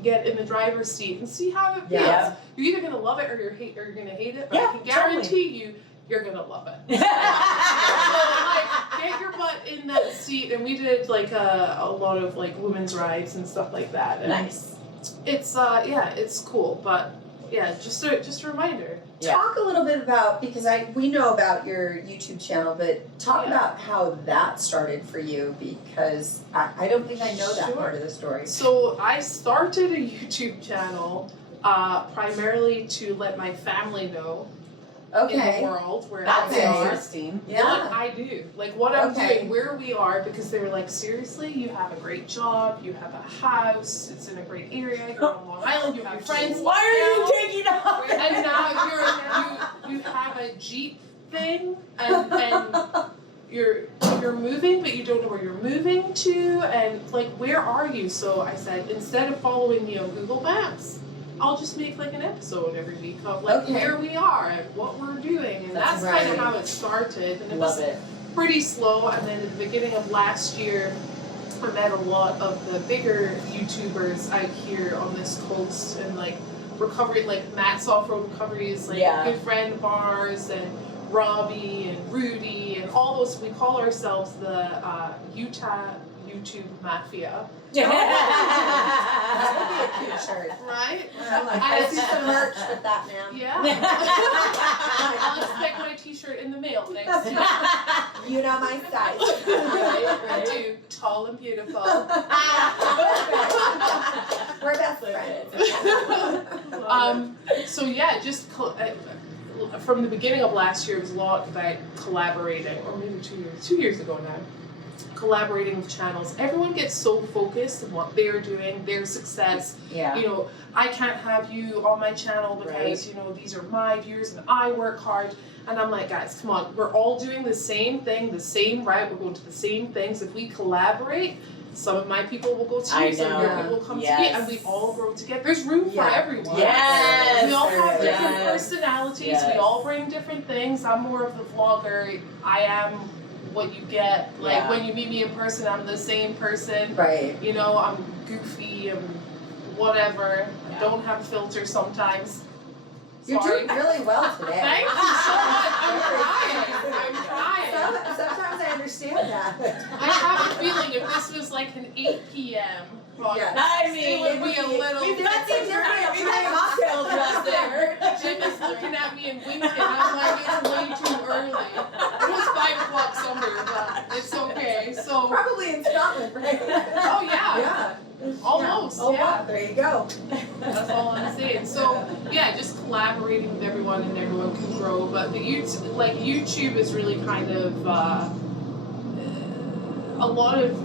get in the driver's seat and see how it feels. Yeah. You're either gonna love it or you're gonna hate it, but Yeah, I can guarantee you're gonna love it. So, like, get your butt in that seat, and we did like a lot of like women's rides and stuff like that. And Nice. It's it's cool, but yeah, just a reminder. Yeah. Talk a little bit about, because we know about your YouTube channel, but talk about how that started for you, because I don't think I know that Sure. part of the story. So I started a YouTube channel primarily to let my family know in Okay. the world where That's we are. interesting. What Yeah. I do, like what I'm Okay. doing, where we are, because they were like, seriously, you have a great job, you have a house, it's in a great area, you're on Long Island, you have friends. Why are you taking off? And now you have a Jeep thing, and you're moving, but you don't know where you're moving to, and like, where are you? So I said, instead of following me on Google Maps, I'll just make like an episode every week of like where we are and what we're doing, and that's kind of how it started. And it was pretty slow. And then at the beginning of last year, I met a lot of the bigger YouTubers out here on this coast, and like recovery, like Matt's Off-Road Recovery is like a good friend of ours, and Robbie and Rudy and all those. We call ourselves the Utah YouTube Mafia. That would be a cute shirt. Right? I see some merch with that now. Yeah. I'll expect my t-shirt in the mail next week. You know my size. I do. Tall and beautiful. We're best friends. So yeah, just from the beginning of last year, it was a lot about collaborating, or maybe 2 years ago now. Collaborating with channels. Everyone gets so focused on what they're doing, their success. Yeah. You know, I can't have you on my channel because, you know, these are my viewers and I work hard. And I'm like, guys, come on, we're all doing the same thing, the same route, we're going to the same things. If we collaborate, some of my people will go to you, some of your people will come to me, and we all grow together. There's room for everyone. Yes. We all have different personalities, we all bring different things. I'm more of the vlogger, I am what you get. Like when you meet me in person, I'm the same person. Right. You know, I'm goofy, I'm whatever. I don't have a filter sometimes. You're doing really well today. Thank you so much. I'm trying. Sometimes I understand that. I have a feeling if this was like an 8 p.m. podcast, I mean, it would be a little. We've got some different. We've got cocktails out there. Jim is looking at me and winking. I'm like, it's way too early. It was 5 o'clock somewhere, but it's okay. So Probably in Scotland, right? oh yeah, Yeah. almost. Oh, Yeah. wow. There you go. That's all I'm saying. So yeah, just collaborating with everyone, and everyone can grow. But the YouTube is really kind of a lot of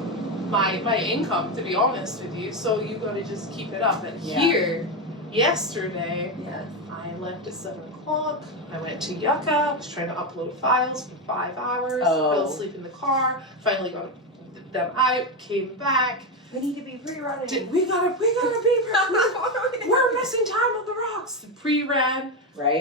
my income, to be honest with you. So you got to just keep it up. And here, yesterday, I left at 7 o'clock. I went to Yucca. I was trying to upload files for 5 hours. Fell asleep in the car. Finally got them out. Came back. We need to be pre-running. We gotta be. We're missing time on the rocks. Pre-ran,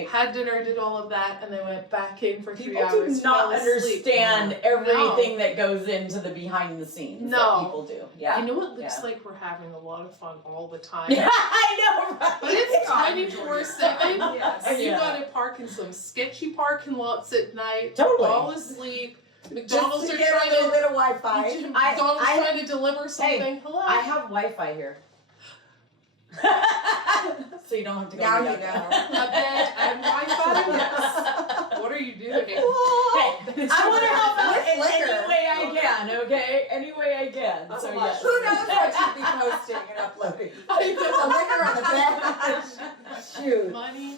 had dinner, did all of that, and then went back in for 3 hours. People do not fell asleep. understand everything that goes into the behind the scenes that people do. Yeah. I know it looks like we're having a lot of fun all the time. Yeah, I know, right? But it's 24/7. Yes. And you gotta park in some sketchy parking lots at night. Totally. Fall asleep. McDonald's Just to are get trying a little to. bit of Wi-Fi. McDonald's trying to deliver something. Hey, Hello. I have Wi-Fi here. So you don't have to go Now to you Yucca. A know. bed and Wi-Fi. Yes. What are you doing? Hey, I want to help out in any Liquor. way I can, okay? Any way I can. So yes. Who knows what you'd be posting and uploading? A liquor on the bed. Shoot. Money.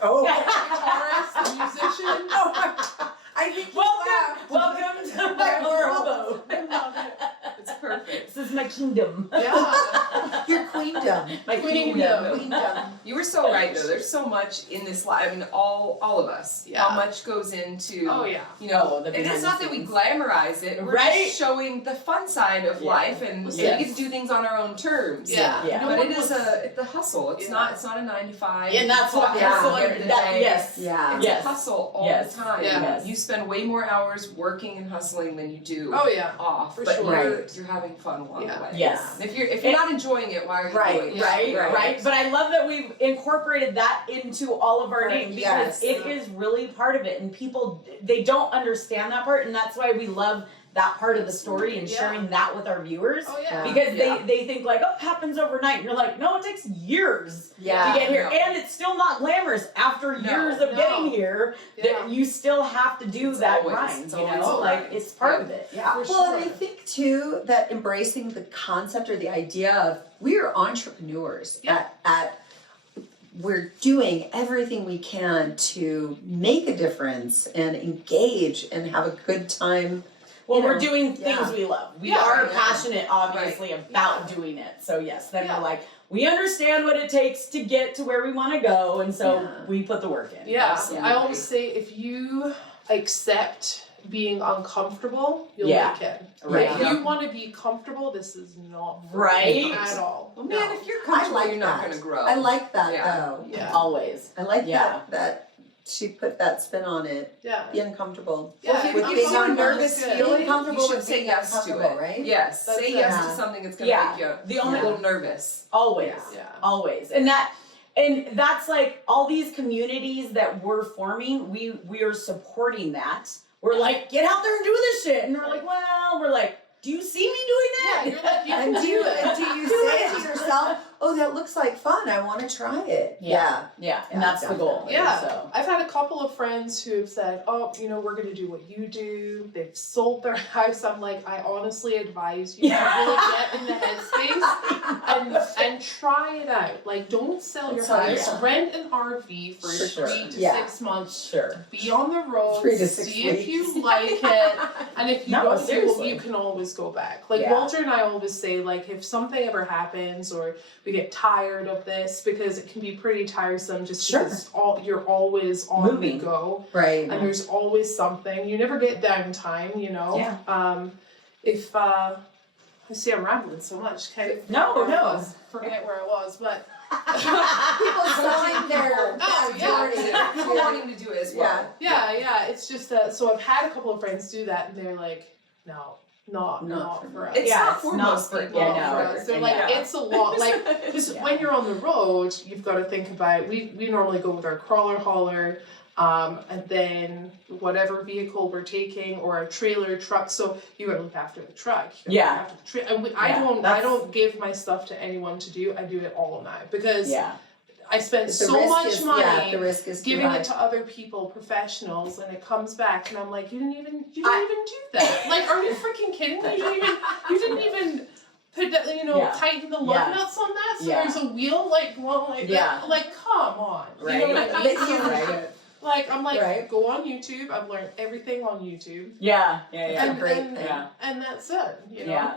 Oh. Guitarist, musician. Oh my God. I think Welcome to my world. I love it. It's perfect. This is my kingdom. Yeah. Your queendom. My Queendom. Queendom. You You were so right though. There's so much in this life. I mean, all of us. Yeah. How much goes into Oh yeah. you know, the and behind it's the not that we scenes. glamorize it. We're Right? just showing the fun side of Yeah. life, and so we Yes. get to do things on our own terms. Yeah. Yeah. No But one it is wants- it's a hustle. It's Yeah. not a 9 to 5. And that's what Yeah. hustle End of the that day. yes. Yeah. It's Yes. a hustle all Yes. the time. Yeah. Yes. You spend way more hours working and hustling than you do Oh yeah. off. For but sure. you're having fun along Yeah. the way. Yes. And if you're not enjoying it, why are you Right, doing it? Right, Right. But I love that we've incorporated that into all of our Right, names because yes. it is really part of it, and people they don't understand that part, and that's why we love that part of the story and Yeah. sharing that with our viewers. Oh yeah. Because Yeah. they think like, oh, it happens overnight. And you're like, no, it takes years Yeah. to get here. No. And it's still not glamorous after No, years of no. getting here. Yeah. That you still have to do It's that always- grind, it's you always know? a Like grind. it's part Yeah. of it. Yeah. For Well, sure. and I think too that embracing the concept or the idea of we are entrepreneurs Yeah. at we're doing everything we can to make a difference and engage and have a good time. Well, You we're know, doing things yeah. we love. We Yeah, are right, yeah. passionate, obviously, about Yeah. doing it. So yes, then Yeah. we're like, we understand what it takes to get to where we want to go, and so Yeah. we put the work in. Yeah, Absolutely. I always say if you accept being uncomfortable, you'll Yeah. make it. Right. If you want to be comfortable, this is not for Right. you at all. Well, man, No. if you're I comfortable, like you're not that. going to grow. I like that Yeah. though. Yeah. Always. I like Yeah. that she put that spin on it. Yeah. Be uncomfortable. Yeah, Well, if with you being get a uncomfortable. nervous Being feeling, comfortable you should with say being yes to uncomfortable, it. right? Yes, That's say it. yes Yeah. to something that's going to Yeah. make you The a only little nervous. always. Yeah. Always. And that's like all these communities that we're forming, we are supporting that. We're like, get out there and do this shit. And we're like, well, we're like, do you see me doing that? Yeah, you're like, you And can do do you, it. and do you say to yourself, oh, that looks like fun, I want to try it? Yeah. and Yeah, that's the goal. definitely. Yeah, So. I've had a couple of friends who have said, oh, you know, we're going to do what you do. They've sold their house. I'm like, I honestly advise you to really get in the headspace and try it out. Like, don't sell your Sell your house. house. Rent an RV for For sure. 3 to Yeah. 6 months. Sure. Be on the road, 3 to 6 see if weeks. you like it, and if you No, don't, seriously. you can always go back. Like Yeah. Walter and I always say, like if something ever happens or we get tired of this, because it can be pretty tiresome, just Sure. because you're always on Moving. the go, Right. and there's always something. You never get downtime, you know. Yeah. If I see I'm rambling so much, kind of No, where I no. was, forget where I was, but. People selling their Oh, yeah. authority. People wanting to do it as well. Yeah, it's just that. So I've had a couple of friends do that, and they're like, "No, not for us." It's Yeah, not it's for not most for- people. yeah, Not no. for us. They're Yeah. like, it's a lot. Like, because Yeah. when you're on the road, you've got to think about. We normally go with our crawler hauler, and then whatever vehicle we're taking, or a trailer, truck. So you got to look after the truck. You gotta Yeah. look after the and I Yeah, don't. I that's- don't give my stuff to anyone to do. I do it all now because Yeah. I spent The so risk much is- money. Yeah, the risk is Giving too high. it to other people, professionals, and it comes back, and I'm like, you didn't even do that. Like, are you freaking kidding me? You didn't even put that, Yeah. tighten the lug Yeah. nuts on that. So Yeah. there's a wheel, like Yeah. like come on, Right. You know what I mean? But you- Right. Like I'm like, Right. go on YouTube. I've learned everything on YouTube, Yeah. Yeah. It's Yeah. a great and, thing. Yeah. and that's it. You know, Yeah.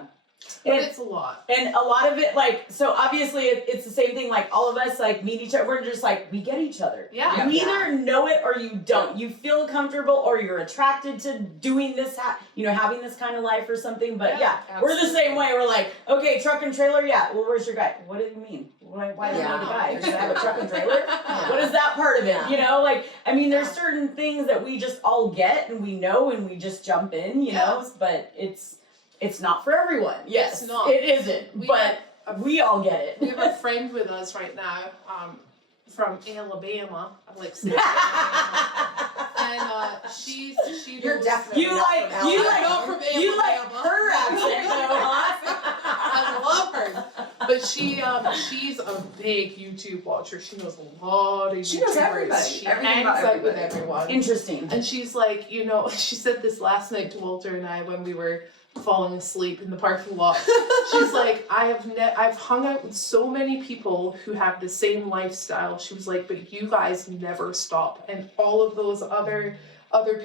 but And- it's a lot. And a lot of it, like, so obviously it's the same thing, like, all of us, like, meet each other, we're just like, we get each other. Yeah. You either know it or you don't. You feel comfortable or you're attracted to doing this, having this kind of life or something, but Yeah, we're the absolutely. same way. We're like, okay, truck and trailer, yeah, well, where's your guy? What do you mean? Why do you Yeah. need a guy? Does it have a truck and trailer? What is that part of it? Yeah. You know, like, I mean, there's certain things that we just all get and we know and we just jump in, you know, but it's not for everyone. Yes, It's not. it isn't, We but we all get it. We have a friend with us right now, from Alabama. I like saying Alabama. And she You're lives- definitely You not like from you Alabama. like not from you like Alabama. her accent though, huh? I love her, but she's a big YouTube watcher. She knows a lot of YouTubers. She knows everybody. She Everything hangs about out with everybody. everyone. Interesting. And she's like, she said this last night to Walter and I when we were falling asleep in the parking lot. She's like, I've hung out with so many people who have the same lifestyle. She was like, but you guys never stop. And all of those other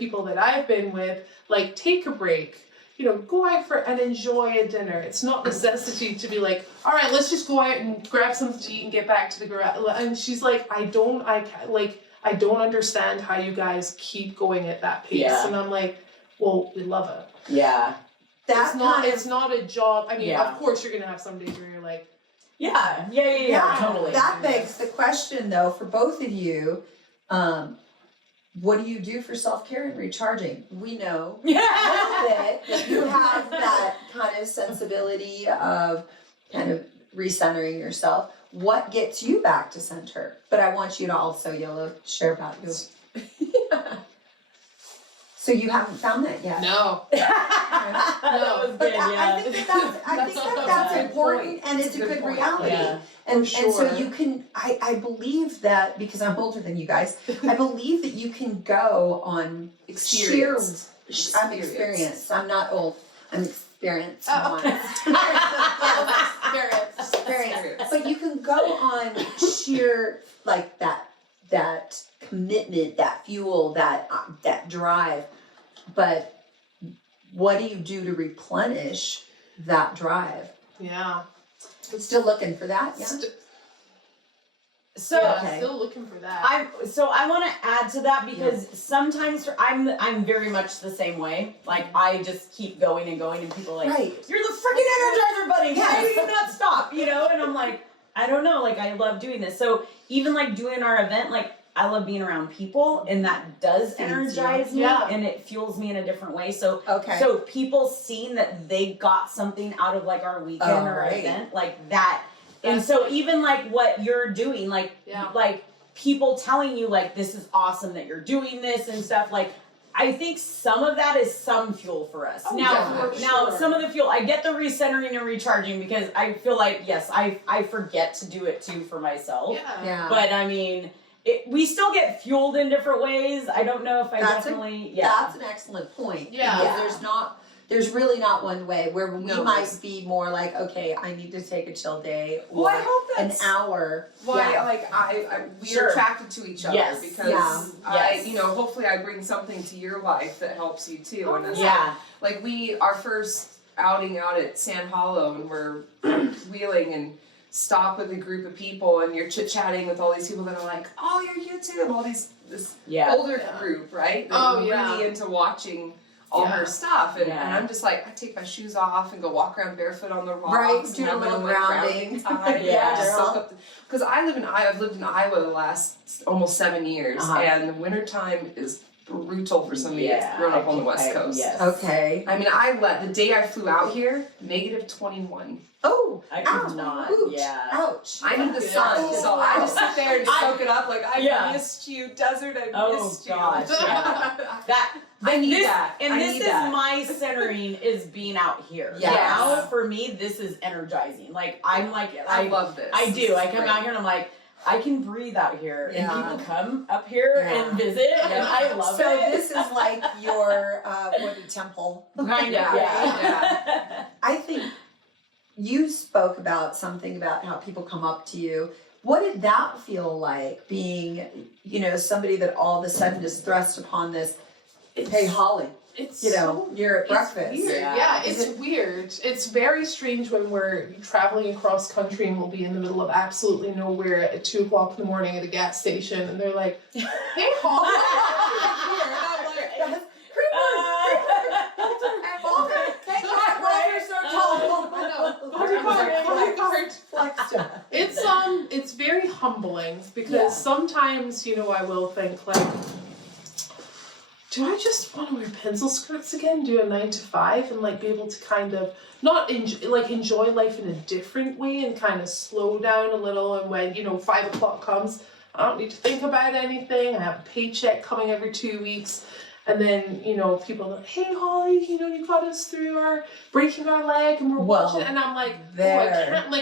people that I've been with, like, take a break. go out for and enjoy a dinner. It's not necessity to be like, all right, let's just go out and grab something to eat and get back to the garage. And she's like, I don't understand how you guys keep going at that pace. Yeah. And I'm like, well, we love it. Yeah. It's not a job. I mean, of course you're gonna have some days where you're like, yeah, totally. That begs the question, though, for both of you. What do you do for self-care and recharging? We know a little bit that you have that kind of sensibility of kind of recentering yourself. What gets you back to center? But I want you to also, Yolo, share about yours. So you haven't found that yet? no. That was But good, I think that's important, and it's a good reality. Yeah. And For so sure. you can, I believe that, because I'm older than you guys, I believe that you can go on Experienced. I'm experienced. I'm not old. I'm experienced. Experience. But you can go on sheer, like that commitment, that fuel, that drive. But what do you do to replenish that drive? Yeah. Still looking for that, yeah? So Okay. Still looking for that. I want to add to that because sometimes I'm very much the same way. Like I just keep going and going, and people are like, Right. you're the freaking Energizer Bunny. Why do you not stop? And I'm like, I don't know. Like I love doing this. So even like doing our event, like I love being around people, and that does energize me, and it fuels me in a different way. So so people seeing that they got something out of like our weekend or our event, like that. And so even like what you're doing, like people telling you like this is awesome that you're doing this and stuff, like I think some of that is some fuel for us. Now some of the fuel, I get the recentering and recharging because I feel like I forget to do it too for myself. Yeah. But I mean, we still get fueled in different ways. I don't know if that's Yeah. Because there's really not one way where we might be more like, okay, I need to take a chill day or Well, I hope that's an hour. why we're attracted to each other because hopefully I bring something to your life that helps you too. And like our first outing out at Sand Hollow, and we're wheeling and stop with a group of people, and you're chit-chatting with all these people that are like, oh, you're YouTube, all this older group, right? That are really into watching all her stuff, and I'm just like, I take my shoes off and go walk around barefoot on the rocks, right? Do a and little grounding. Because I've lived in Iowa the last almost 7 years, and the wintertime is brutal for somebody that's grown up on the West Coast. Okay. I mean, the day I flew out here, -21. Oh, I could not. Ouch. I need the sun, so I just sit there and soak it up. Like I missed you, desert. I missed you. Gosh, I need that. And this is my centering is being out here. Yes. Now for me, this is energizing. Like I'm like I love this. I do. I come out here and I'm like, I can breathe out here, and people come up here and visit, and I love it. So this is like your temple. Kind of, I think you spoke about something about how people come up to you. What did that feel like, being, somebody that all of a sudden is thrust upon this? Hey, Hollie, you're at breakfast. Weird. It's weird. It's very strange when we're traveling across country and we'll be in the middle of absolutely nowhere at 2 o'clock in the morning at a gas station, and they're like, "Hey, Hollie," and I'm like, It's very humbling because sometimes, I will think like, do I just want to wear pencil skirts again, do a 9 to 5, and like be able to kind of not enjoy life in a different way and kind of slow down a little, and when 5 o'clock comes, I don't need to think about anything. I have a paycheck coming every 2 weeks. And then, people are like, hey, Hollie, you got us through breaking our leg, and we're watching. And I'm like, I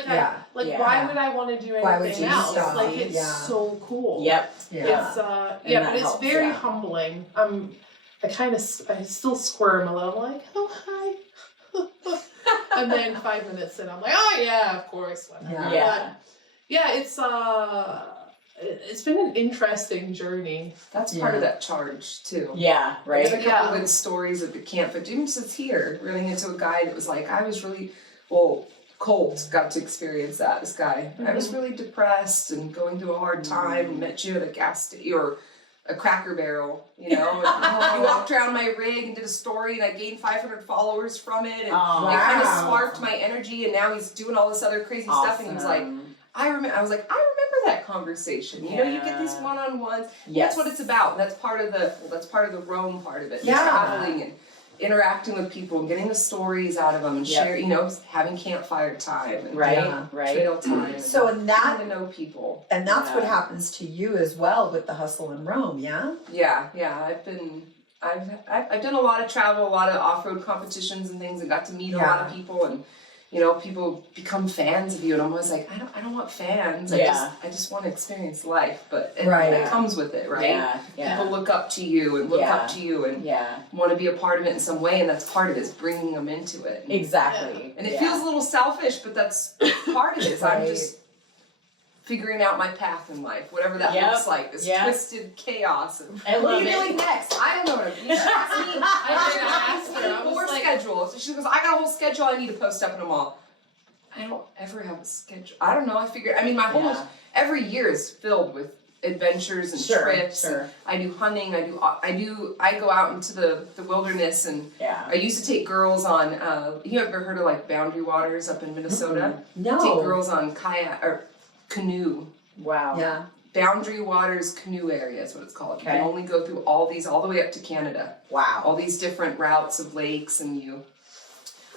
can't, why would I want to do anything else? Stop? Like, it's so cool. Yep. It's, but it's very humbling. I still squirm a little, like, oh, hi. And then 5 minutes in, I'm like, oh, yeah, of course. Whatever. Yeah. But, it's, it's been an interesting journey. That's part of that charge too. Yeah, right. There's a couple good stories at the camp, but even since here, running into a guy that was like, I was really, Colt got to experience that, this guy. I was really depressed and going through a hard time, and met you at a gas station, or a Cracker Barrel, you know, and he walked around my rig and did a story, and I gained 500 followers from it, and it kind of sparked my energy, and now he's doing all this other crazy stuff, and he was like, I remember that conversation. You know, you get these one-on-ones. That's what it's about. And that's part of the Rome part of it. Traveling and interacting with people and getting the stories out of them and sharing, you know, having campfire time and trail time. So and that getting to know people. And that's what happens to you as well with the hustle in Rome, yeah? Yeah. I've done a lot of travel, a lot of off-road competitions and things, and got to meet a lot of people, and you know, people become fans of you, and I'm always like, I don't want fans. I just want to experience life, but it comes with it, right? People look up to you and want to be a part of it in some way, and that's part of it, is bringing them into it. Exactly. And it feels a little selfish, but that's part of it. I'm just figuring out my path in life, whatever that looks like, this twisted chaos. And what are you doing next? I don't know what I'm doing. I asked her, I was like, schedule. So she goes, I got a whole schedule I need to post up in a mall. I don't ever have a schedule. I don't know. My whole every year is filled with adventures and trips. And I do hunting. I go out into the wilderness, and I used to take girls on. You ever heard of like Boundary Waters up in Minnesota? No. Take girls on kayak or canoe. Wow. Yeah. Boundary Waters canoe area is what it's called. You can only go through all the way up to Canada. Wow. All these different routes of lakes, and you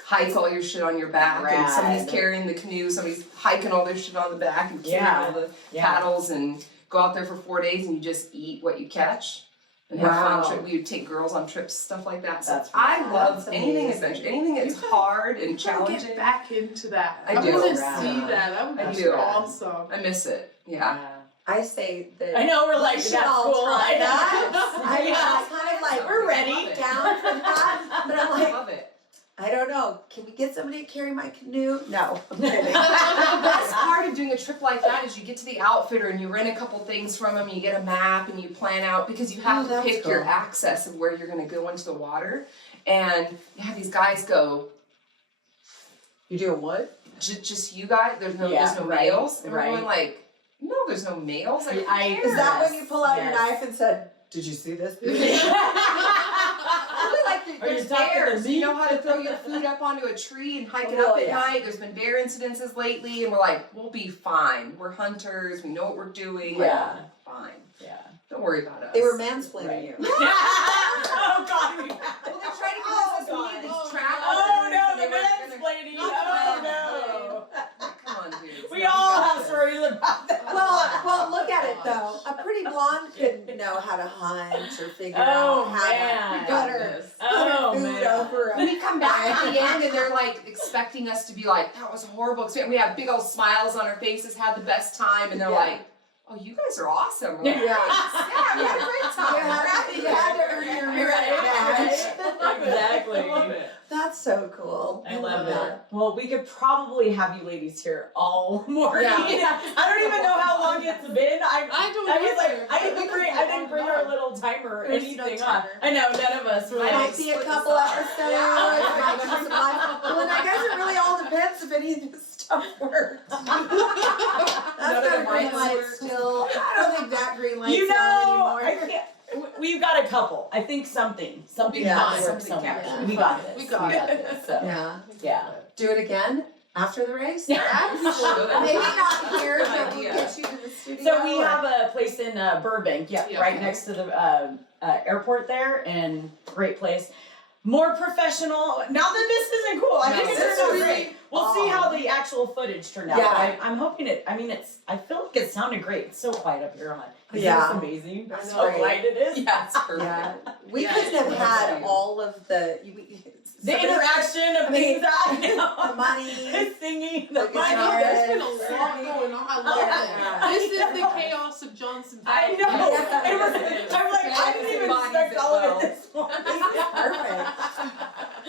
hike all your shit on your back, and somebody's carrying the canoe, somebody's hiking all their shit on the back and carrying all the paddles, and go out there for 4 days and you just eat what you catch and have fun. We would take girls on trips, stuff like that. So I love anything adventure, anything that's hard and challenging. Get back into that. I want to see do. that. That would be awesome. I miss it. Yeah. I say that. I know, we're like, we should that's all cool. try that. I kind of like, we're ready. down for that. But I'm like, I love it. I don't know. Can we get somebody to carry my canoe? No. I'm kidding. The best part of doing a trip like that is you get to the outfitter and you rent a couple things from them, you get a map and you plan out, because you have to pick your access of where you're going to go into the water. And you have these guys go, You doing what? Just you guys? There's no males? And we're going like, no, there's no males. Like, is that when you pull out your knife and said, did you see this? There's bears. You know how to throw your food up onto a tree and hike it up at night. There's been bear incidences lately, and we're like, we'll be fine. We're hunters. We know what we're doing. Yeah. Like, fine. Yeah. Don't worry about us. They were mansplaining you. Oh God. Well, they're trying to convince us we need these travelers. Oh no, the mansplaining. Oh no. Come on, dude. We all have stories about that. Well, look at it though. A pretty blonde couldn't know how to hunt or figure out how to put her food over. We come back at the end and they're like expecting us to be like, that was a horrible experience. We have big old smiles on our faces, had the best time, and they're like, oh, you guys are awesome. We're like, we had a great time. You had to earn your merit badge. Exactly. I love it. That's so cool. I love it. Well, we could probably have you ladies here all morning. Yeah. I don't even know how long it's been. I was either. like, I didn't bring our little timer or There's anything no on. timer. I know, none of us were Might like, be a couple episodes. Might be some live. Well, and I guess it really all depends if any of this stuff works. That's not a green light still. I don't think that green light's you on know, anymore. I can't. We've got a couple. I think something Yeah, works something somewhere. captured. We got this. We got this. So, yeah. Do it again after the race? Should. Maybe not here, Good but we'll idea. get you to the studio. So we have a place in Burbank, Yeah. right next to the airport there, and great place. More professional. Not that this isn't cool. I think No, it this turned out is great. We'll see how the actual footage turned out. Yeah. I'm hoping it. I mean, I feel like it sounded great. It's so quiet up here, huh? Yeah. It's amazing. That's How great. quiet it is. Yeah, it's perfect. Yeah. We Yeah, couldn't have it's had amazing. all of the interaction of things the money. the singing, the the I money. know, there's been a Yes. lot going on. I love Yeah. it. This is the chaos of Johnson. I know. Yeah. It was. I'm like, I didn't even expect all of it this morning. Perfect.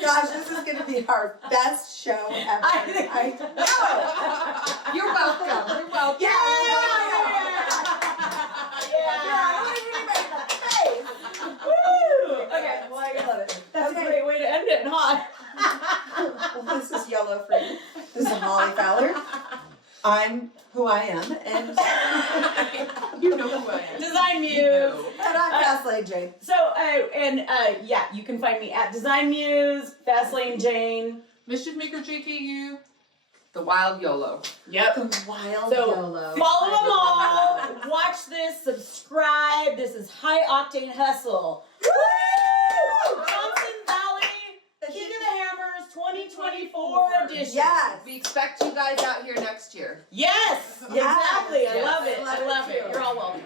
Gosh, this is going to be our best show ever. I know. You're welcome. You're welcome. Yeah. Design Muse. And I'm Fastlane Jane. So, yeah, you can find me at Design Muse, Fastlane Jane. Mischief Maker JKU. The Wild YOLO. Yep. The wild So, YOLO. follow them all. Watch this. Subscribe. This is High Octane Hustle. Woo! Johnson Valley, King of the Hammers 2024 edition. Yes. We expect you guys out here next year. Yes. Yes. Exactly. I Yes. love it. I love I love it it. too. You're all welcome.